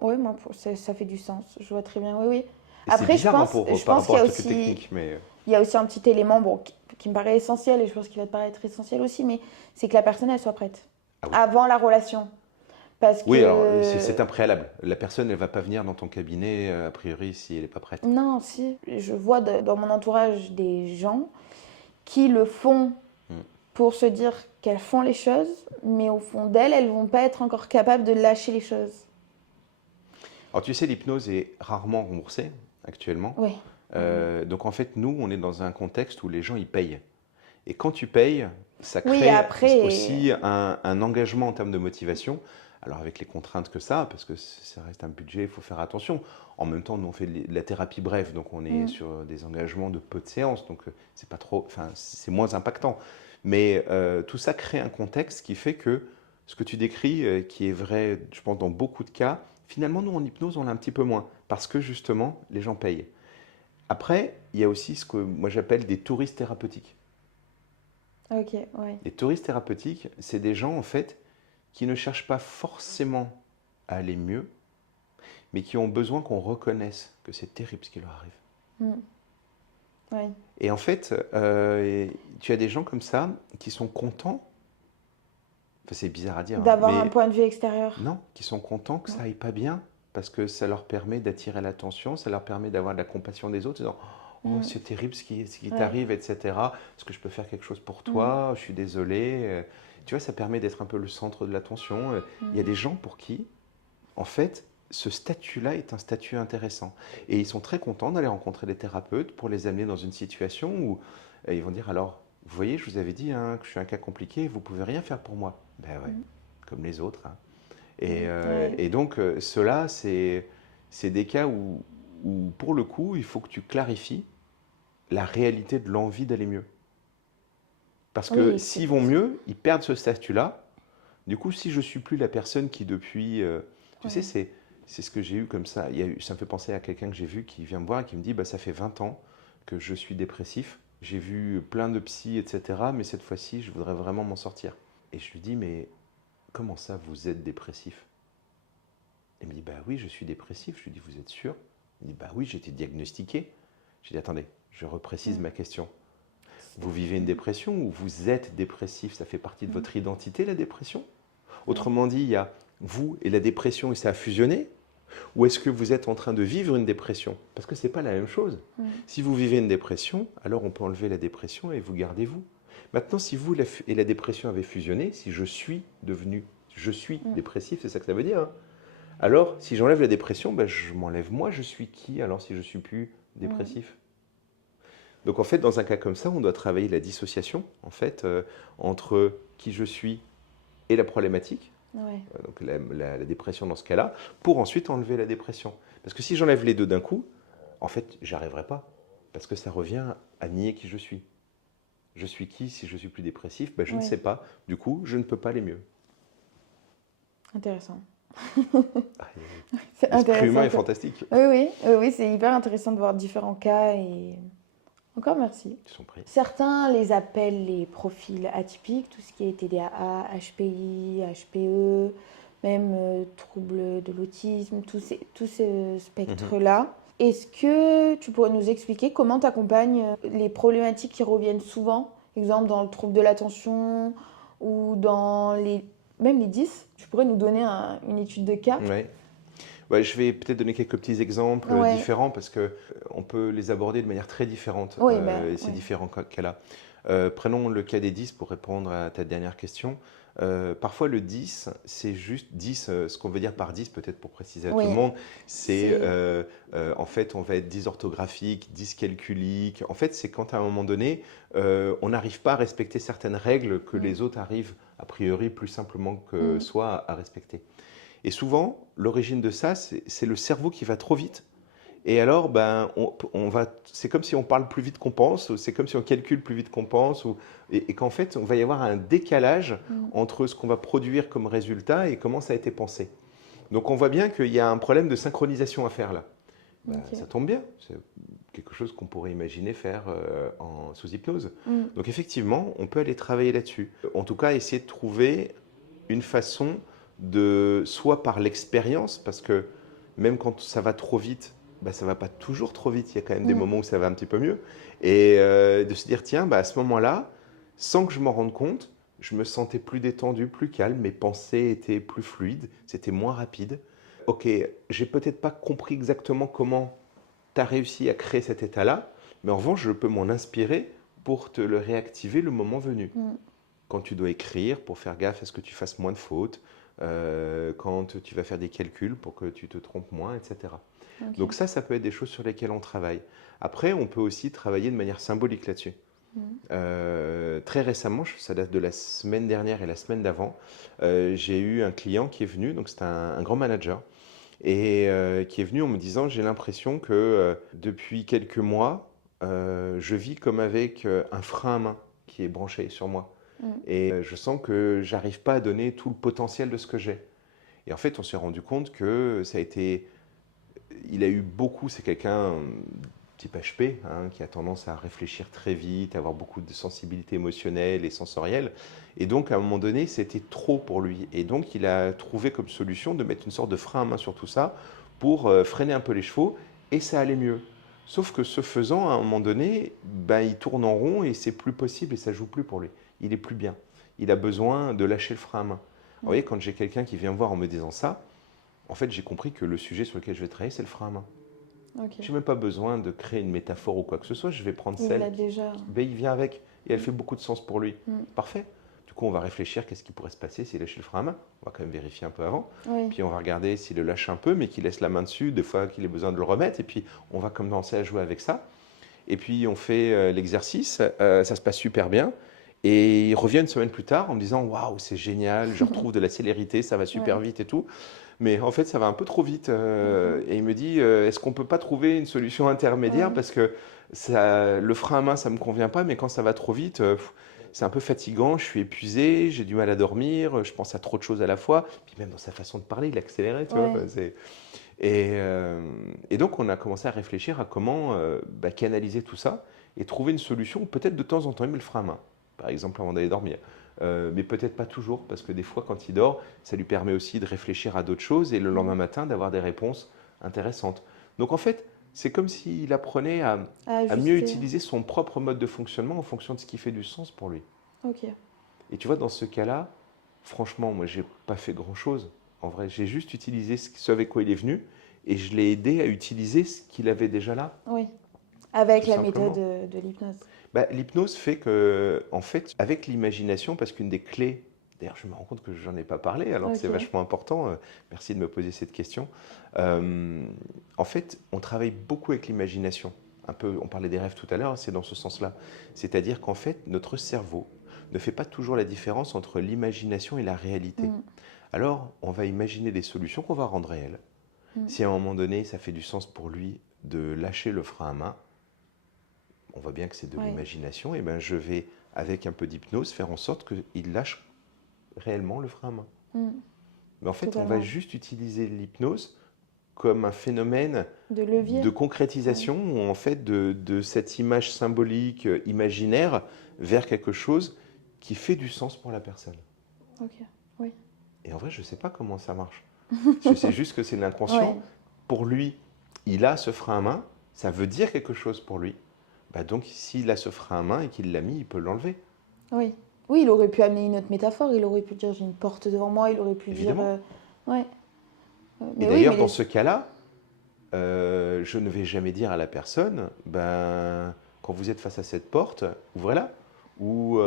ouais, moi, ça fait du sens. Je vois très bien. Oui, oui. Et c'est Après, bizarre hein, je par pense rapport qu'il à y a trucs aussi, techniques, mais il y a aussi un petit élément bon, qui me paraît essentiel et je pense qu'il va te paraître essentiel aussi, mais c'est que la personne, elle soit prête ah oui. avant la relation. Parce Oui, alors c'est que, un préalable. La personne, elle va pas venir dans ton cabinet, a priori, si elle n'est pas prête. non, si, je vois dans mon entourage des gens qui le font Mm. pour se dire qu'elles font les choses, mais au fond d'elles, elles vont pas être encore capables de lâcher les choses. Alors tu sais, l'hypnose est rarement remboursée actuellement. Oui. Oui. Donc en fait, nous, on est dans un contexte où les gens, ils payent. Et quand tu payes, ça Oui, crée après, aussi un engagement en termes de motivation. Alors avec les contraintes que ça, parce que ça reste un budget, il faut faire attention. En même temps, nous on fait de la thérapie brève, donc on est sur des engagements de peu de séances, donc c'est pas trop, enfin c'est moins impactant. Mais tout ça crée un contexte qui fait que ce que tu décris, qui est vrai, je pense dans beaucoup de cas, finalement nous en hypnose on l'a un petit peu moins, parce que justement les gens payent. Après, il y a aussi ce que moi j'appelle des touristes thérapeutiques. ok, ouais. Les touristes thérapeutiques, c'est des gens en fait qui ne cherchent pas forcément à aller mieux, mais qui ont besoin qu'on reconnaisse que c'est terrible ce qui leur arrive. Mm. Ouais. Et en fait, tu as des gens comme ça qui sont contents, enfin c'est bizarre à dire, hein, D'avoir un mais point de vue extérieur. non, qui sont contents que ça Non. aille pas bien, parce que ça leur permet d'attirer l'attention, ça leur permet d'avoir de la compassion des autres, en disant oh, Mm. c'est terrible ce qui Ouais. t'arrive, etc. Est-ce que je peux faire quelque chose pour Mm. toi? Je suis désolé. Tu vois, ça permet d'être un peu le centre de l'attention. Il y a Mm. des gens pour qui, en fait, ce statut-là est un statut intéressant. Et ils sont très contents d'aller rencontrer des thérapeutes pour les amener dans une situation où ils vont dire alors, vous voyez, je vous avais dit hein, que je suis un cas compliqué, vous pouvez rien faire pour moi. Ben ouais, Mm. comme les autres. Hein. Ouais. Et donc, cela, c'est des cas où, pour le coup, il faut que tu clarifies la réalité de l'envie d'aller mieux. Parce que Oui, s'ils vont mieux, ils perdent ce statut-là. Du coup, si je suis plus la personne qui depuis... tu sais, ouais. c'est ce que j'ai eu comme ça. Ça me fait penser à quelqu'un que j'ai vu qui vient me voir et qui me dit, bah, ça fait 20 ans que je suis dépressif. J'ai vu plein de psy, etc. Mais cette fois-ci, je voudrais vraiment m'en sortir. Et je lui dis, mais comment ça, vous êtes dépressif? Il me dit, bah oui, je suis dépressif. Je lui dis, vous êtes sûr? Il me dit, bah oui, j'ai été diagnostiqué. Je lui dis, attendez, je reprécise Mm. ma question. Vous vivez une dépression ou vous êtes dépressif? Ça fait partie de Mm. votre identité, la dépression? Ouais. Autrement dit, il y a vous et la dépression et ça a fusionné? Ou est-ce que vous êtes en train de vivre une dépression? Parce que ce n'est pas la même chose. Mm. Si vous vivez une dépression, alors on peut enlever la dépression et vous gardez vous. Maintenant, si vous et la dépression avez fusionné, si je suis Mm. dépressif, c'est ça que ça veut dire, hein. Alors, si j'enlève la dépression, ben, je m'enlève moi, je suis qui alors si je suis plus Mm. dépressif? Donc en fait, dans un cas comme ça, on doit travailler la dissociation en fait entre qui je suis et la problématique, Ouais. donc la dépression dans ce cas-là, pour ensuite enlever la dépression. Parce que si j'enlève les deux d'un coup, en fait, j'arriverai pas, parce que ça revient à nier qui je suis. Je suis qui si je suis plus dépressif? Ben, je ne Ouais. sais pas. Du coup, je ne peux pas aller mieux. Intéressant. Ah, C'est l'esprit humain intéressant. est fantastique. Oui, oui, oui, oui, c'est hyper intéressant de voir différents cas et encore merci. Ils sont pris. Certains les appellent les profils atypiques, tout ce qui est TDAH, HPI, HPE, même troubles de l'autisme, tout ce spectre-là. Est-ce que tu pourrais nous expliquer comment tu accompagnes les problématiques qui reviennent souvent, exemple dans le trouble de l'attention ou même les 10, tu pourrais nous donner une étude de cas? Ouais. Ouais, je vais peut-être donner quelques petits exemples Ouais, différents parce que on peut les aborder de manière très différente oui, bah, et ces ouais. différents cas-là. Prenons le cas des 10 pour répondre à ta dernière question. Parfois, le 10, c'est juste 10, ce qu'on veut dire par 10, peut-être pour préciser à tout le Oui, monde, c'est c'est... en fait, on va être dysorthographique, dyscalculique. En fait, c'est quand à un moment donné, on n'arrive pas à respecter certaines règles que Mm, les autres arrivent, a priori, plus simplement que mm, soi à respecter. Et souvent, l'origine de ça, c'est le cerveau qui va trop vite. Et alors, ben, c'est comme si on parle plus vite qu'on pense, ou c'est comme si on calcule plus vite qu'on pense, et qu'en fait, on va y avoir un décalage mm. entre ce qu'on va produire comme résultat et comment ça a été pensé. Donc on voit bien qu'il y a un problème de synchronisation à faire là. Ben, ça Ok. tombe bien, c'est quelque chose qu'on pourrait imaginer faire sous hypnose. Mm, Donc effectivement, on peut aller travailler là-dessus. En tout cas, essayer de trouver une façon de, soit par l'expérience, parce que même quand ça va trop vite, bah, ça va pas toujours trop vite, il y a quand même des mm, moments où ça va un petit peu mieux, et de se dire, tiens, bah, à ce moment-là, sans que je m'en rende compte, je me sentais plus détendu, plus calme, mes pensées étaient plus fluides, c'était moins rapide. Ok, j'ai peut-être pas compris exactement comment tu as réussi à créer cet état-là, mais en revanche, je peux m'en inspirer pour te le réactiver le moment venu. mm. Quand tu dois écrire, pour faire gaffe à ce que tu fasses moins de fautes, quand tu vas faire des calculs pour que tu te trompes moins, etc. Donc Ok. ça peut être des choses sur lesquelles on travaille. Après, on peut aussi travailler de manière symbolique là-dessus. Mm, Très récemment, ça date de la semaine dernière et la semaine d'avant, j'ai eu un client qui est venu, donc c'est un grand manager, et qui est venu en me disant, j'ai l'impression que depuis quelques mois, je vis comme avec un frein à main qui est branché sur moi. mm. Et je sens que j'arrive pas à donner tout le potentiel de ce que j'ai. Et en fait, on s'est rendu compte que ça a été. Il a eu beaucoup, c'est quelqu'un type HP, hein, qui a tendance à réfléchir très vite, à avoir beaucoup de sensibilité émotionnelle et sensorielle. Et donc, à un moment donné, c'était trop pour lui. Et donc, il a trouvé comme solution de mettre une sorte de frein à main sur tout ça pour freiner un peu les chevaux, et ça allait mieux. Sauf que ce faisant, à un moment donné, ben, il tourne en rond et c'est plus possible et ça joue plus pour lui. Il est plus bien. Il a besoin de lâcher le frein à main. Vous Mm. voyez, quand j'ai quelqu'un qui vient me voir en me disant ça, en fait, j'ai compris que le sujet sur lequel je vais travailler, c'est le frein à main. Ok. Je n'ai même pas besoin de créer une métaphore ou quoi que ce soit. Je vais prendre Il celle l'a déjà. ben, il vient avec et elle Mm, fait beaucoup de sens pour lui. mm. Parfait. Du coup, on va réfléchir qu'est-ce qui pourrait se passer s'il lâche le frein à main. On va quand même vérifier un peu avant. Oui. Puis on va regarder s'il le lâche un peu, mais qu'il laisse la main dessus, des fois qu'il ait besoin de le remettre. Et puis on va commencer à jouer avec ça. Et puis on fait l'exercice, ça se passe super bien. Et il revient une semaine plus tard en me disant waouh, c'est génial, je retrouve de la célérité, ça va super Ouais. vite et tout. Mais en fait, ça va un peu trop vite. Mhm. Et il me dit est-ce qu'on peut pas trouver une solution intermédiaire Ouais. parce que le frein à main, ça me convient pas, mais quand ça va trop vite, c'est un peu fatigant, je suis épuisé, j'ai du mal à dormir, je pense à trop de choses à la fois. Puis même dans sa façon de parler, il accélérait, tu vois. Ouais. Et donc, on a commencé à réfléchir à comment bah, canaliser tout ça et trouver une solution. Peut-être de temps en temps, il met le frein à main, par exemple, avant d'aller dormir. Mais peut-être pas toujours, parce que des fois, quand il dort, ça lui permet aussi de réfléchir à d'autres choses et le lendemain Mm. matin, d'avoir des réponses intéressantes. Donc, en fait, c'est comme s'il apprenait À à mieux ajuster. utiliser son propre mode de fonctionnement en fonction de ce qui fait du sens pour lui. Ok. Et tu vois, dans ce cas-là, franchement, moi, j'ai pas fait grand-chose. En vrai, j'ai juste utilisé ce avec quoi il est venu et je l'ai aidé à utiliser ce qu'il avait déjà là, Oui. Avec tout la méthode simplement. de l'hypnose. Bah, l'hypnose fait que, en fait, avec l'imagination, parce qu'une des clés, d'ailleurs, je me rends compte que je n'en ai pas parlé, alors que c'est Ok. vachement important, merci de me poser cette question. Euh, En fait, on travaille beaucoup avec l'imagination. Un peu, on parlait des rêves tout à l'heure, c'est dans ce sens-là. C'est-à-dire qu'en fait, notre cerveau ne fait pas toujours la différence entre l'imagination et la réalité. Mm. Alors, on va imaginer des solutions qu'on va rendre réelles. Mm. Si à un moment donné, ça fait du sens pour lui de lâcher le frein à main, on voit bien que c'est de Ouais. l'imagination, et ben je vais, avec un peu d'hypnose, faire en sorte qu'il lâche réellement le frein à main. Mm. Mais en fait, on va Totalement. juste utiliser l'hypnose comme un phénomène De levier. de Ouais. concrétisation, ou en fait de cette image symbolique, imaginaire, vers quelque chose qui fait du sens pour la personne. Ok. Oui. Et en vrai, je ne sais pas comment ça marche. Je sais juste que c'est Ouais. l'inconscient. Pour lui, il a ce frein à main, ça veut dire quelque chose pour lui. Bah donc, s'il a ce frein à main et qu'il l'a mis, il peut l'enlever. Oui. Oui, il aurait pu amener une autre métaphore, il aurait pu dire j'ai une porte devant moi, il aurait pu dire. Évidemment. Ouais. Et Mais oui, d'ailleurs, mais dans les. ce cas-là, je ne vais jamais dire à la personne, ben, quand vous êtes face à cette porte, ouvrez-la, ou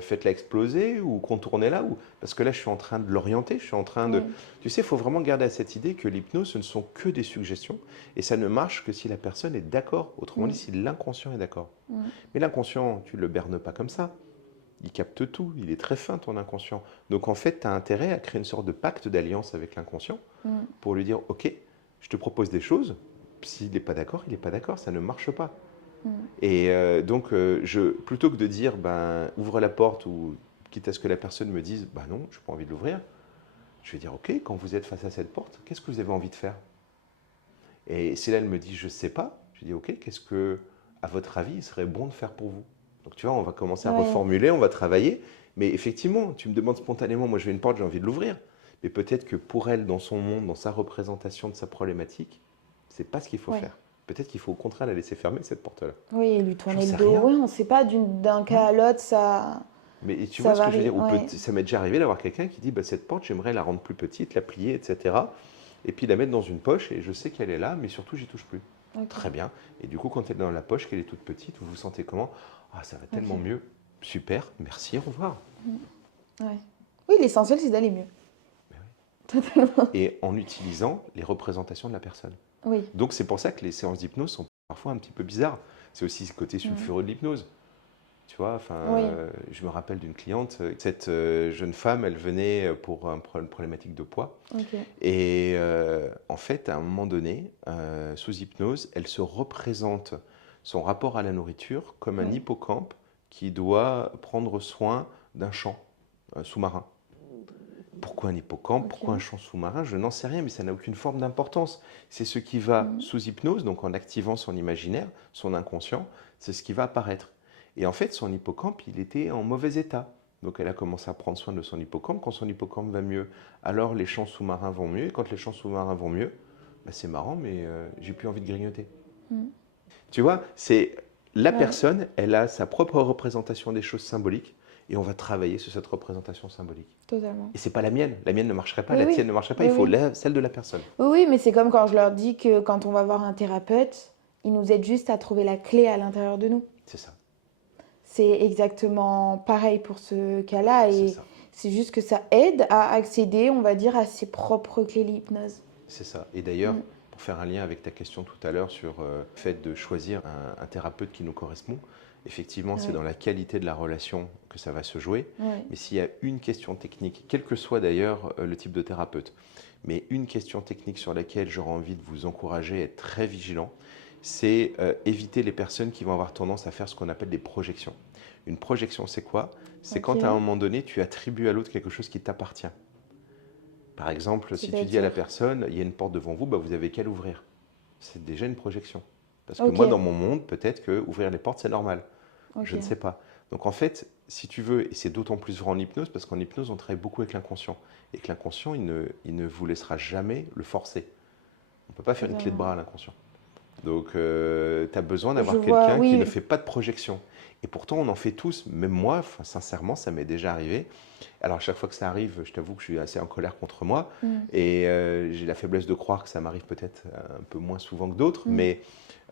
faites-la exploser, ou contournez-la, ou... parce que là, je suis en train de l'orienter, je suis en train de... Oui. Tu sais, il faut vraiment garder à cette idée que l'hypnose, ce ne sont que des suggestions, et ça ne marche que si la personne est d'accord, autrement dit, Mm, si l'inconscient est d'accord. mm, Mais l'inconscient, tu ne le bernes pas comme ça. Il capte tout, il est très fin, ton inconscient. Donc en fait, tu as intérêt à créer une sorte de pacte d'alliance avec l'inconscient mm, pour lui dire, OK, je te propose des choses, s'il n'est pas d'accord, il n'est pas d'accord, ça ne marche pas. mm. Et donc, plutôt que de dire, ben, ouvre la porte, ou quitte à ce que la personne me dise, ben non, je n'ai pas envie de l'ouvrir, je vais dire, OK, quand vous êtes face à cette porte, qu'est-ce que vous avez envie de faire? Et si là, elle me dit, je ne sais pas, je dis, OK, qu'est-ce que, à votre avis, il serait bon de faire pour vous? Donc, tu vois, on va commencer à Ouais. reformuler, on va travailler. Mais effectivement, tu me demandes spontanément, moi, je vais une porte, j'ai envie de l'ouvrir. Mais peut-être que pour elle, dans son monde, dans sa représentation de sa problématique, c'est pas ce qu'il faut Ouais. faire. Peut-être qu'il faut au contraire la laisser fermer, cette porte-là. Oui, et lui J'en tourner le sais dos. rien. Oui, on ne sait pas d'un Ouais. cas à l'autre, ça, Mais tu ça vois ce que je veux varie. dire? Ouais. Ça m'est déjà arrivé d'avoir quelqu'un qui dit, bah, cette porte, j'aimerais la rendre plus petite, la plier, etc. Et puis la mettre dans une poche, et je sais qu'elle est là, mais surtout, j'y touche plus. Ok. Très bien. Et du coup, quand elle est dans la poche, qu'elle est toute petite, vous vous sentez comment? Ah, ça va tellement Ok. mieux. Super, merci, au revoir. Ouais. Oui, l'essentiel, c'est d'aller mieux. Ben oui. Totalement. Et en utilisant les représentations de la personne. Oui. Donc c'est pour ça que les séances d'hypnose sont parfois un petit peu bizarres. C'est aussi ce côté Mm. sulfureux de l'hypnose. Tu vois, enfin, Oui. je me rappelle d'une cliente, cette jeune femme, elle venait pour une problématique de poids. Ok. Et en fait, à un moment donné, sous hypnose, elle se représente son rapport à la nourriture comme un Oui. hippocampe qui doit prendre soin d'un champ sous-marin. Pourquoi un hippocampe? Pourquoi un Ok. champ sous-marin? Je n'en sais rien, mais ça n'a aucune forme d'importance. C'est ce qui va, Mm. sous hypnose, donc en activant son imaginaire, son inconscient, c'est ce qui va apparaître. Et en fait, son hippocampe, il était en mauvais état. Donc elle a commencé à prendre soin de son hippocampe. Quand son hippocampe va mieux, alors les champs sous-marins vont mieux. Et quand les champs sous-marins vont mieux, bah, c'est marrant, mais j'ai plus envie de grignoter. Mm. Tu vois, c'est la Ouais. personne, elle a sa propre représentation des choses symboliques, et on va travailler sur cette représentation symbolique. Totalement. Et c'est pas la mienne. La mienne ne marcherait pas, Oui, la tienne oui. ne marcherait pas. Oui, Il faut oui. celle de la personne. Oui, oui, mais c'est comme quand je leur dis que quand on va voir un thérapeute, il nous aide juste à trouver la clé à l'intérieur de nous. C'est ça. C'est exactement pareil pour ce cas-là C'est et ça. c'est juste que ça aide à accéder, on va dire, à ses propres clés l'hypnose. C'est ça. Et d'ailleurs, Mm. pour faire un lien avec ta question tout à l'heure sur le fait de choisir un thérapeute qui nous correspond, effectivement, c'est Ouais, dans la qualité de la relation que ça va se jouer. ouais, Mais s'il y a une question technique, quel que soit d'ailleurs le type de thérapeute, mais une question technique sur laquelle j'aurais envie de vous encourager à être très vigilant, c'est éviter les personnes qui vont avoir tendance à faire ce qu'on appelle des projections. Une projection, c'est quoi? C'est quand à un ok. moment donné, tu attribues à l'autre quelque chose qui t'appartient. Par exemple, si tu dis à la C'est-à-dire, personne, il y a une porte devant vous, bah, vous avez qu'à l'ouvrir. C'est déjà une projection. Parce que ok, moi, dans mon monde, peut-être que ouvrir les portes, c'est normal. Je ne ok, sais pas. Donc en fait, si tu veux, et c'est d'autant plus vrai en hypnose, parce qu'en hypnose, on travaille beaucoup avec l'inconscient. Et que l'inconscient, il ne vous laissera jamais le forcer. On ne peut pas faire une clé de totalement. bras à l'inconscient. Donc, tu as besoin Je d'avoir vois, quelqu'un qui ne oui, fait pas de projection. Et pourtant, on en fait tous. Même moi, enfin, sincèrement, ça m'est déjà arrivé. Alors, à chaque fois que ça arrive, je t'avoue que je suis assez en colère contre moi. mm, Et j'ai la faiblesse de croire que ça m'arrive peut-être un peu moins souvent que d'autres. mm, Mais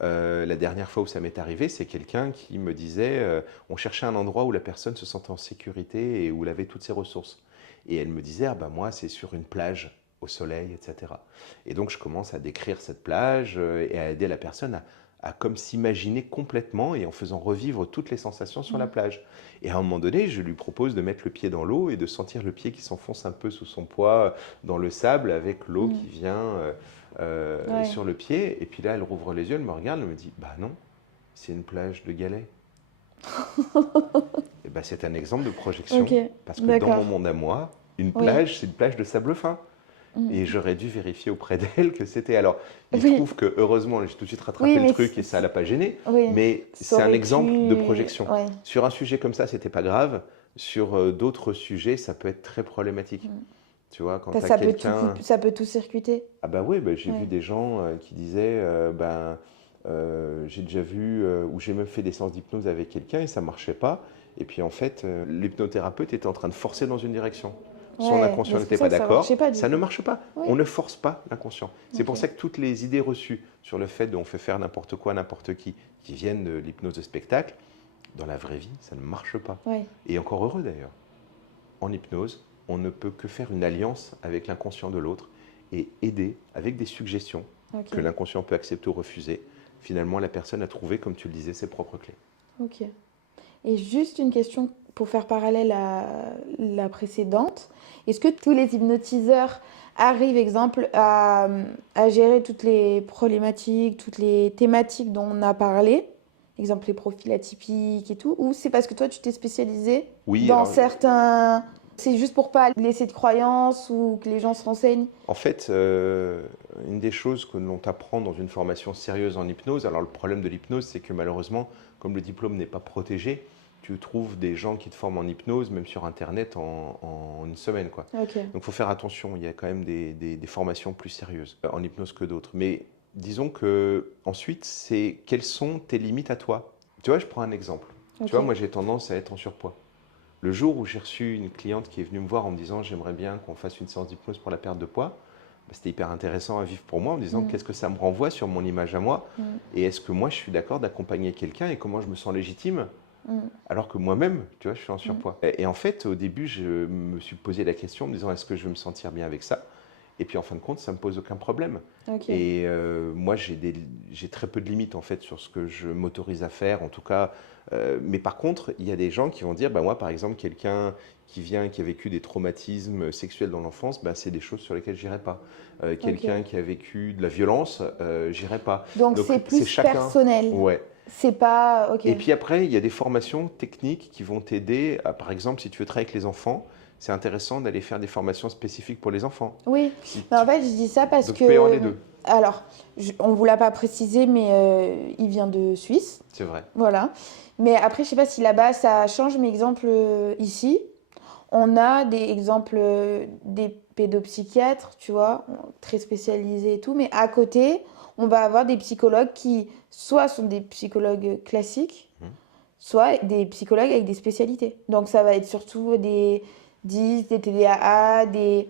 la dernière fois où ça m'est arrivé, c'est quelqu'un qui me disait, on cherchait un endroit où la personne se sentait en sécurité et où elle avait toutes ses ressources. Et elle me disait, ah ben moi, c'est sur une plage, au soleil, etc. Et donc, je commence à décrire cette plage et à aider la personne à comme s'imaginer complètement et en faisant revivre toutes les sensations sur la mm, plage. Et à un moment donné, je lui propose de mettre le pied dans l'eau et de sentir le pied qui s'enfonce un peu sous son poids dans le sable avec l'eau mm, qui vient ouais, sur le pied. Et puis là, elle rouvre les yeux, elle me regarde, elle me dit, bah non, c'est une plage de galets. Et bah, c'est un exemple de ok, projection parce que dans mon d'accord, monde à moi, une oui, plage, c'est une plage de sable fin. Et mm, j'aurais dû vérifier auprès d'elle que c'était. Alors, il se oui, trouve que heureusement, j'ai tout de suite oui, rattrapé le mais truc et ça ne l'a pas gêné. oui, Mais ça c'est un aurait exemple de pu, projection. ouais, Sur un sujet comme ça, c'était pas grave. Sur d'autres sujets, ça peut être très problématique. mm. Tu vois, quand tu Parce que as ça peut tout quelqu'un. ça peut tout circuiter. Ah bah oui, bah, j'ai vu Ouais, des gens qui disaient ben, J'ai déjà vu, où j'ai même fait des séances d'hypnose avec quelqu'un et ça ne marchait pas. Et puis en fait, l'hypnothérapeute était en train de forcer dans une direction. Son Ouais, mais inconscient c'est pour n'était ça pas que ça marchait d'accord, pas du ça ne coup. marche pas. Oui, On ne force pas l'inconscient. C'est ok. pour ça que toutes les idées reçues sur le fait qu'on fait faire n'importe quoi, n'importe qui viennent de l'hypnose de spectacle, dans la vraie vie, ça ne marche pas. Ouais, Et encore heureux d'ailleurs. En hypnose, on ne peut que faire une alliance avec l'inconscient de l'autre et aider avec des suggestions ok, que l'inconscient peut accepter ou refuser. Finalement, la personne a trouvé, comme tu le disais, ses propres clés. ok. Et juste une question pour faire parallèle à la précédente. Est-ce que tous les hypnotiseurs arrivent, exemple, à gérer toutes les problématiques, toutes les thématiques dont on a parlé? Exemple, les profils atypiques et tout. Ou c'est parce que toi, tu t'es spécialisé Oui, dans alors certains... C'est juste pour pas laisser de croyances ou que les gens se renseignent? en fait, une des choses que l'on t'apprend dans une formation sérieuse en hypnose, alors le problème de l'hypnose, c'est que malheureusement, comme le diplôme n'est pas protégé, tu trouves des gens qui te forment en hypnose, même sur Internet, en une semaine, quoi. Ok, Donc il faut faire attention, il y a quand même des formations plus sérieuses en hypnose que d'autres. Mais disons que ensuite, c'est quelles sont tes limites à toi. Tu vois, je prends un exemple. Tu ok. vois, moi j'ai tendance à être en surpoids. Le jour où j'ai reçu une cliente qui est venue me voir en me disant j'aimerais bien qu'on fasse une séance d'hypnose pour la perte de poids, bah, c'était hyper intéressant à vivre pour moi en me disant Mm, qu'est-ce que ça me renvoie sur mon image à moi mm, et est-ce que moi je suis d'accord d'accompagner quelqu'un et comment je me sens légitime mm, alors que moi-même, tu vois, je suis en mm. surpoids. Et en fait, au début, je me suis posé la question en me disant est-ce que je vais me sentir bien avec ça? Et puis en fin de compte, ça ne me pose aucun problème. Ok, Et moi, j'ai très peu de limites en fait sur ce que je m'autorise à faire, en tout cas. Mais par contre, il y a des gens qui vont dire, bah, moi par exemple, quelqu'un qui vient, qui a vécu des traumatismes sexuels dans l'enfance, bah, c'est des choses sur lesquelles j'irai pas. Quelqu'un ok. qui a vécu de la violence, j'irai pas. Donc Donc c'est c'est plus chacun. personnel. Ouais. C'est pas... Ok. Et puis après, il y a des formations techniques qui vont t'aider. Par exemple, si tu veux travailler avec les enfants, c'est intéressant d'aller faire des formations spécifiques pour les enfants. Oui, Si mais en tu- fait, je dis ça parce Donc il peut y avoir les que... deux, Alors, on vous l'a pas précisé, mais il vient de Suisse. c'est vrai. Voilà. Mais après, je sais pas si là-bas ça change, mais exemple, ici, on a des exemples des pédopsychiatres, tu vois, très spécialisés et tout, mais à côté, on va avoir des psychologues qui soit sont des psychologues classiques, Mhm. soit des psychologues avec des spécialités. Donc ça va être surtout des 10, des TDAH, des...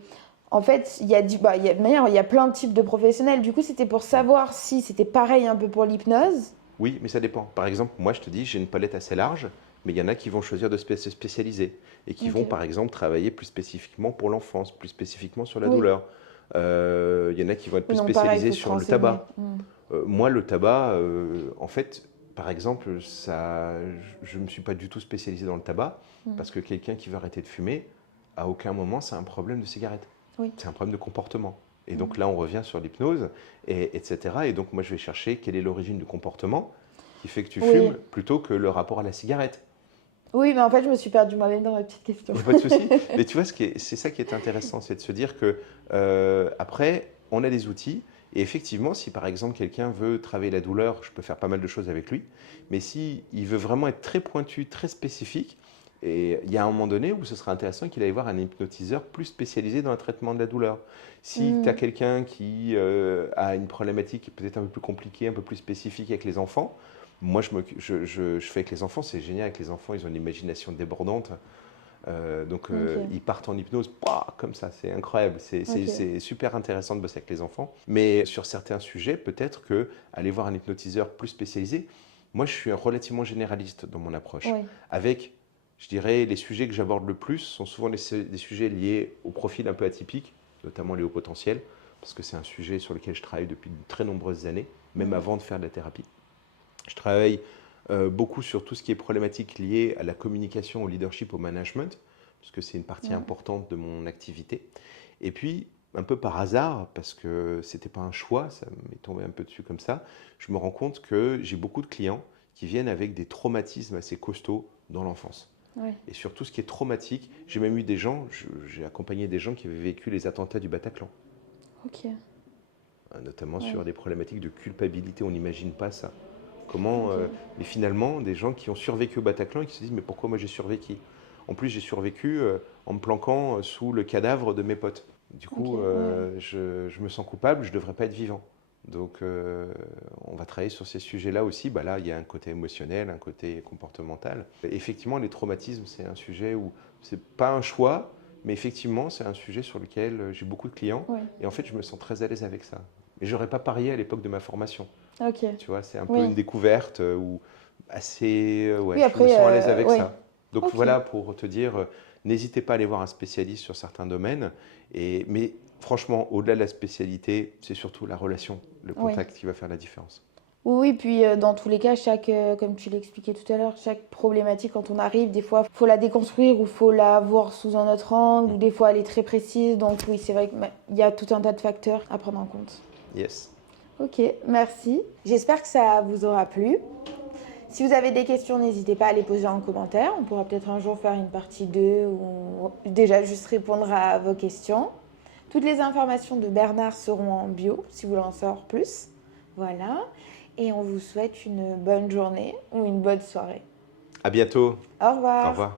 En fait, de manière, il y a plein de types de professionnels. Du coup, c'était pour savoir si c'était pareil un peu pour l'hypnose. Oui, mais ça dépend. Par exemple, moi, je te dis, j'ai une palette assez large, mais il y en a qui vont choisir de se spécialiser et qui Ok. vont, par exemple, travailler plus spécifiquement pour l'enfance, plus spécifiquement sur la Oui. douleur. Il y en a qui vont être Oui, plus non, pareil, il spécialisés faut se sur le renseigner. tabac. Moi, le tabac, en fait, par exemple, ça, je ne me suis pas du tout spécialisé dans le tabac Mm. parce que quelqu'un qui veut arrêter de fumer, à aucun moment, c'est un problème de cigarette. Oui. C'est un problème de comportement. Et Mm. donc là, on revient sur l'hypnose, etc. Et donc, moi, je vais chercher quelle est l'origine du comportement qui fait que tu Oui. fumes plutôt que le rapport à la cigarette. Oui, mais en fait, je me suis perdue moi-même dans ma petite question. Il n'y a pas de souci. Mais tu vois, c'est ça qui est intéressant, c'est de se dire que après, on a des outils. Et effectivement, si par exemple quelqu'un veut travailler la douleur, je peux faire pas mal de choses avec lui. Mais si il veut vraiment être très pointu, très spécifique, et il y a un moment donné où ce serait intéressant qu'il aille voir un hypnotiseur plus spécialisé dans le traitement de la douleur. Si tu as Mm. quelqu'un qui a une problématique peut-être un peu plus compliquée, un peu plus spécifique avec les enfants, moi je fais avec les enfants, c'est génial avec les enfants, ils ont une imagination débordante. Ok. Ils partent en hypnose, pouah, comme ça, c'est incroyable, Ok. c'est super intéressant de bosser avec les enfants. Mais sur certains sujets, peut-être que aller voir un hypnotiseur plus spécialisé, moi je suis relativement généraliste dans mon approche. Oui. Avec, je dirais, les sujets que j'aborde le plus sont souvent des sujets liés au profil un peu atypique, notamment les hauts potentiels, parce que c'est un sujet sur lequel je travaille depuis de très nombreuses années, même Mm. avant de faire de la thérapie. Je travaille beaucoup sur tout ce qui est problématique liée à la communication, au leadership, au management, parce que c'est une partie Mm. importante de mon activité. Et puis, un peu par hasard, parce que ce n'était pas un choix, ça m'est tombé un peu dessus comme ça, je me rends compte que j'ai beaucoup de clients qui viennent avec des traumatismes assez costauds dans l'enfance. Oui. Et sur tout ce qui est traumatique, j'ai même eu des gens, j'ai accompagné des gens qui avaient vécu les attentats du Bataclan, Ok. notamment Oui. sur des problématiques de culpabilité, on n'imagine pas ça. Comment, Ok. mais finalement, des gens qui ont survécu au Bataclan et qui se disent mais pourquoi moi j'ai survécu? En plus, j'ai survécu en me planquant sous le cadavre de mes potes. Du Ok. coup, Ouais. je me sens coupable, je ne devrais pas être vivant. Donc, on va travailler sur ces sujets-là aussi. Bah là, il y a un côté émotionnel, un côté comportemental. Et effectivement, les traumatismes, c'est un sujet où c'est pas un choix, mais effectivement, c'est un sujet sur lequel j'ai beaucoup de clients. Oui. Et en fait, je me sens très à l'aise avec ça. Et j'aurais pas parié à l'époque de ma formation. Ok. Tu vois, c'est un peu Oui. une découverte où assez, ouais, Oui, je me après, sens à l'aise avec oui. ça. Donc Ok. voilà, pour te dire, n'hésitez pas à aller voir un spécialiste sur certains domaines. Mais franchement, au-delà de la spécialité, c'est surtout la relation, le Oui. contact qui va faire la différence. Oui, oui, puis dans tous les cas, comme tu l'expliquais tout à l'heure, chaque problématique, quand on arrive, des fois, faut la déconstruire ou faut la voir sous un autre angle, ou des fois, elle est très précise. Donc oui, c'est vrai qu'il y a tout un tas de facteurs à prendre en compte. Yes. Ok, merci. J'espère que ça vous aura plu. Si vous avez des questions, n'hésitez pas à les poser en commentaire. On pourra peut-être un jour faire une partie 2 ou déjà juste répondre à vos questions. Toutes les informations de Bernard seront en bio si vous voulez en savoir plus. Voilà. Et on vous souhaite une bonne journée ou une bonne soirée. À bientôt. Au Au revoir. revoir.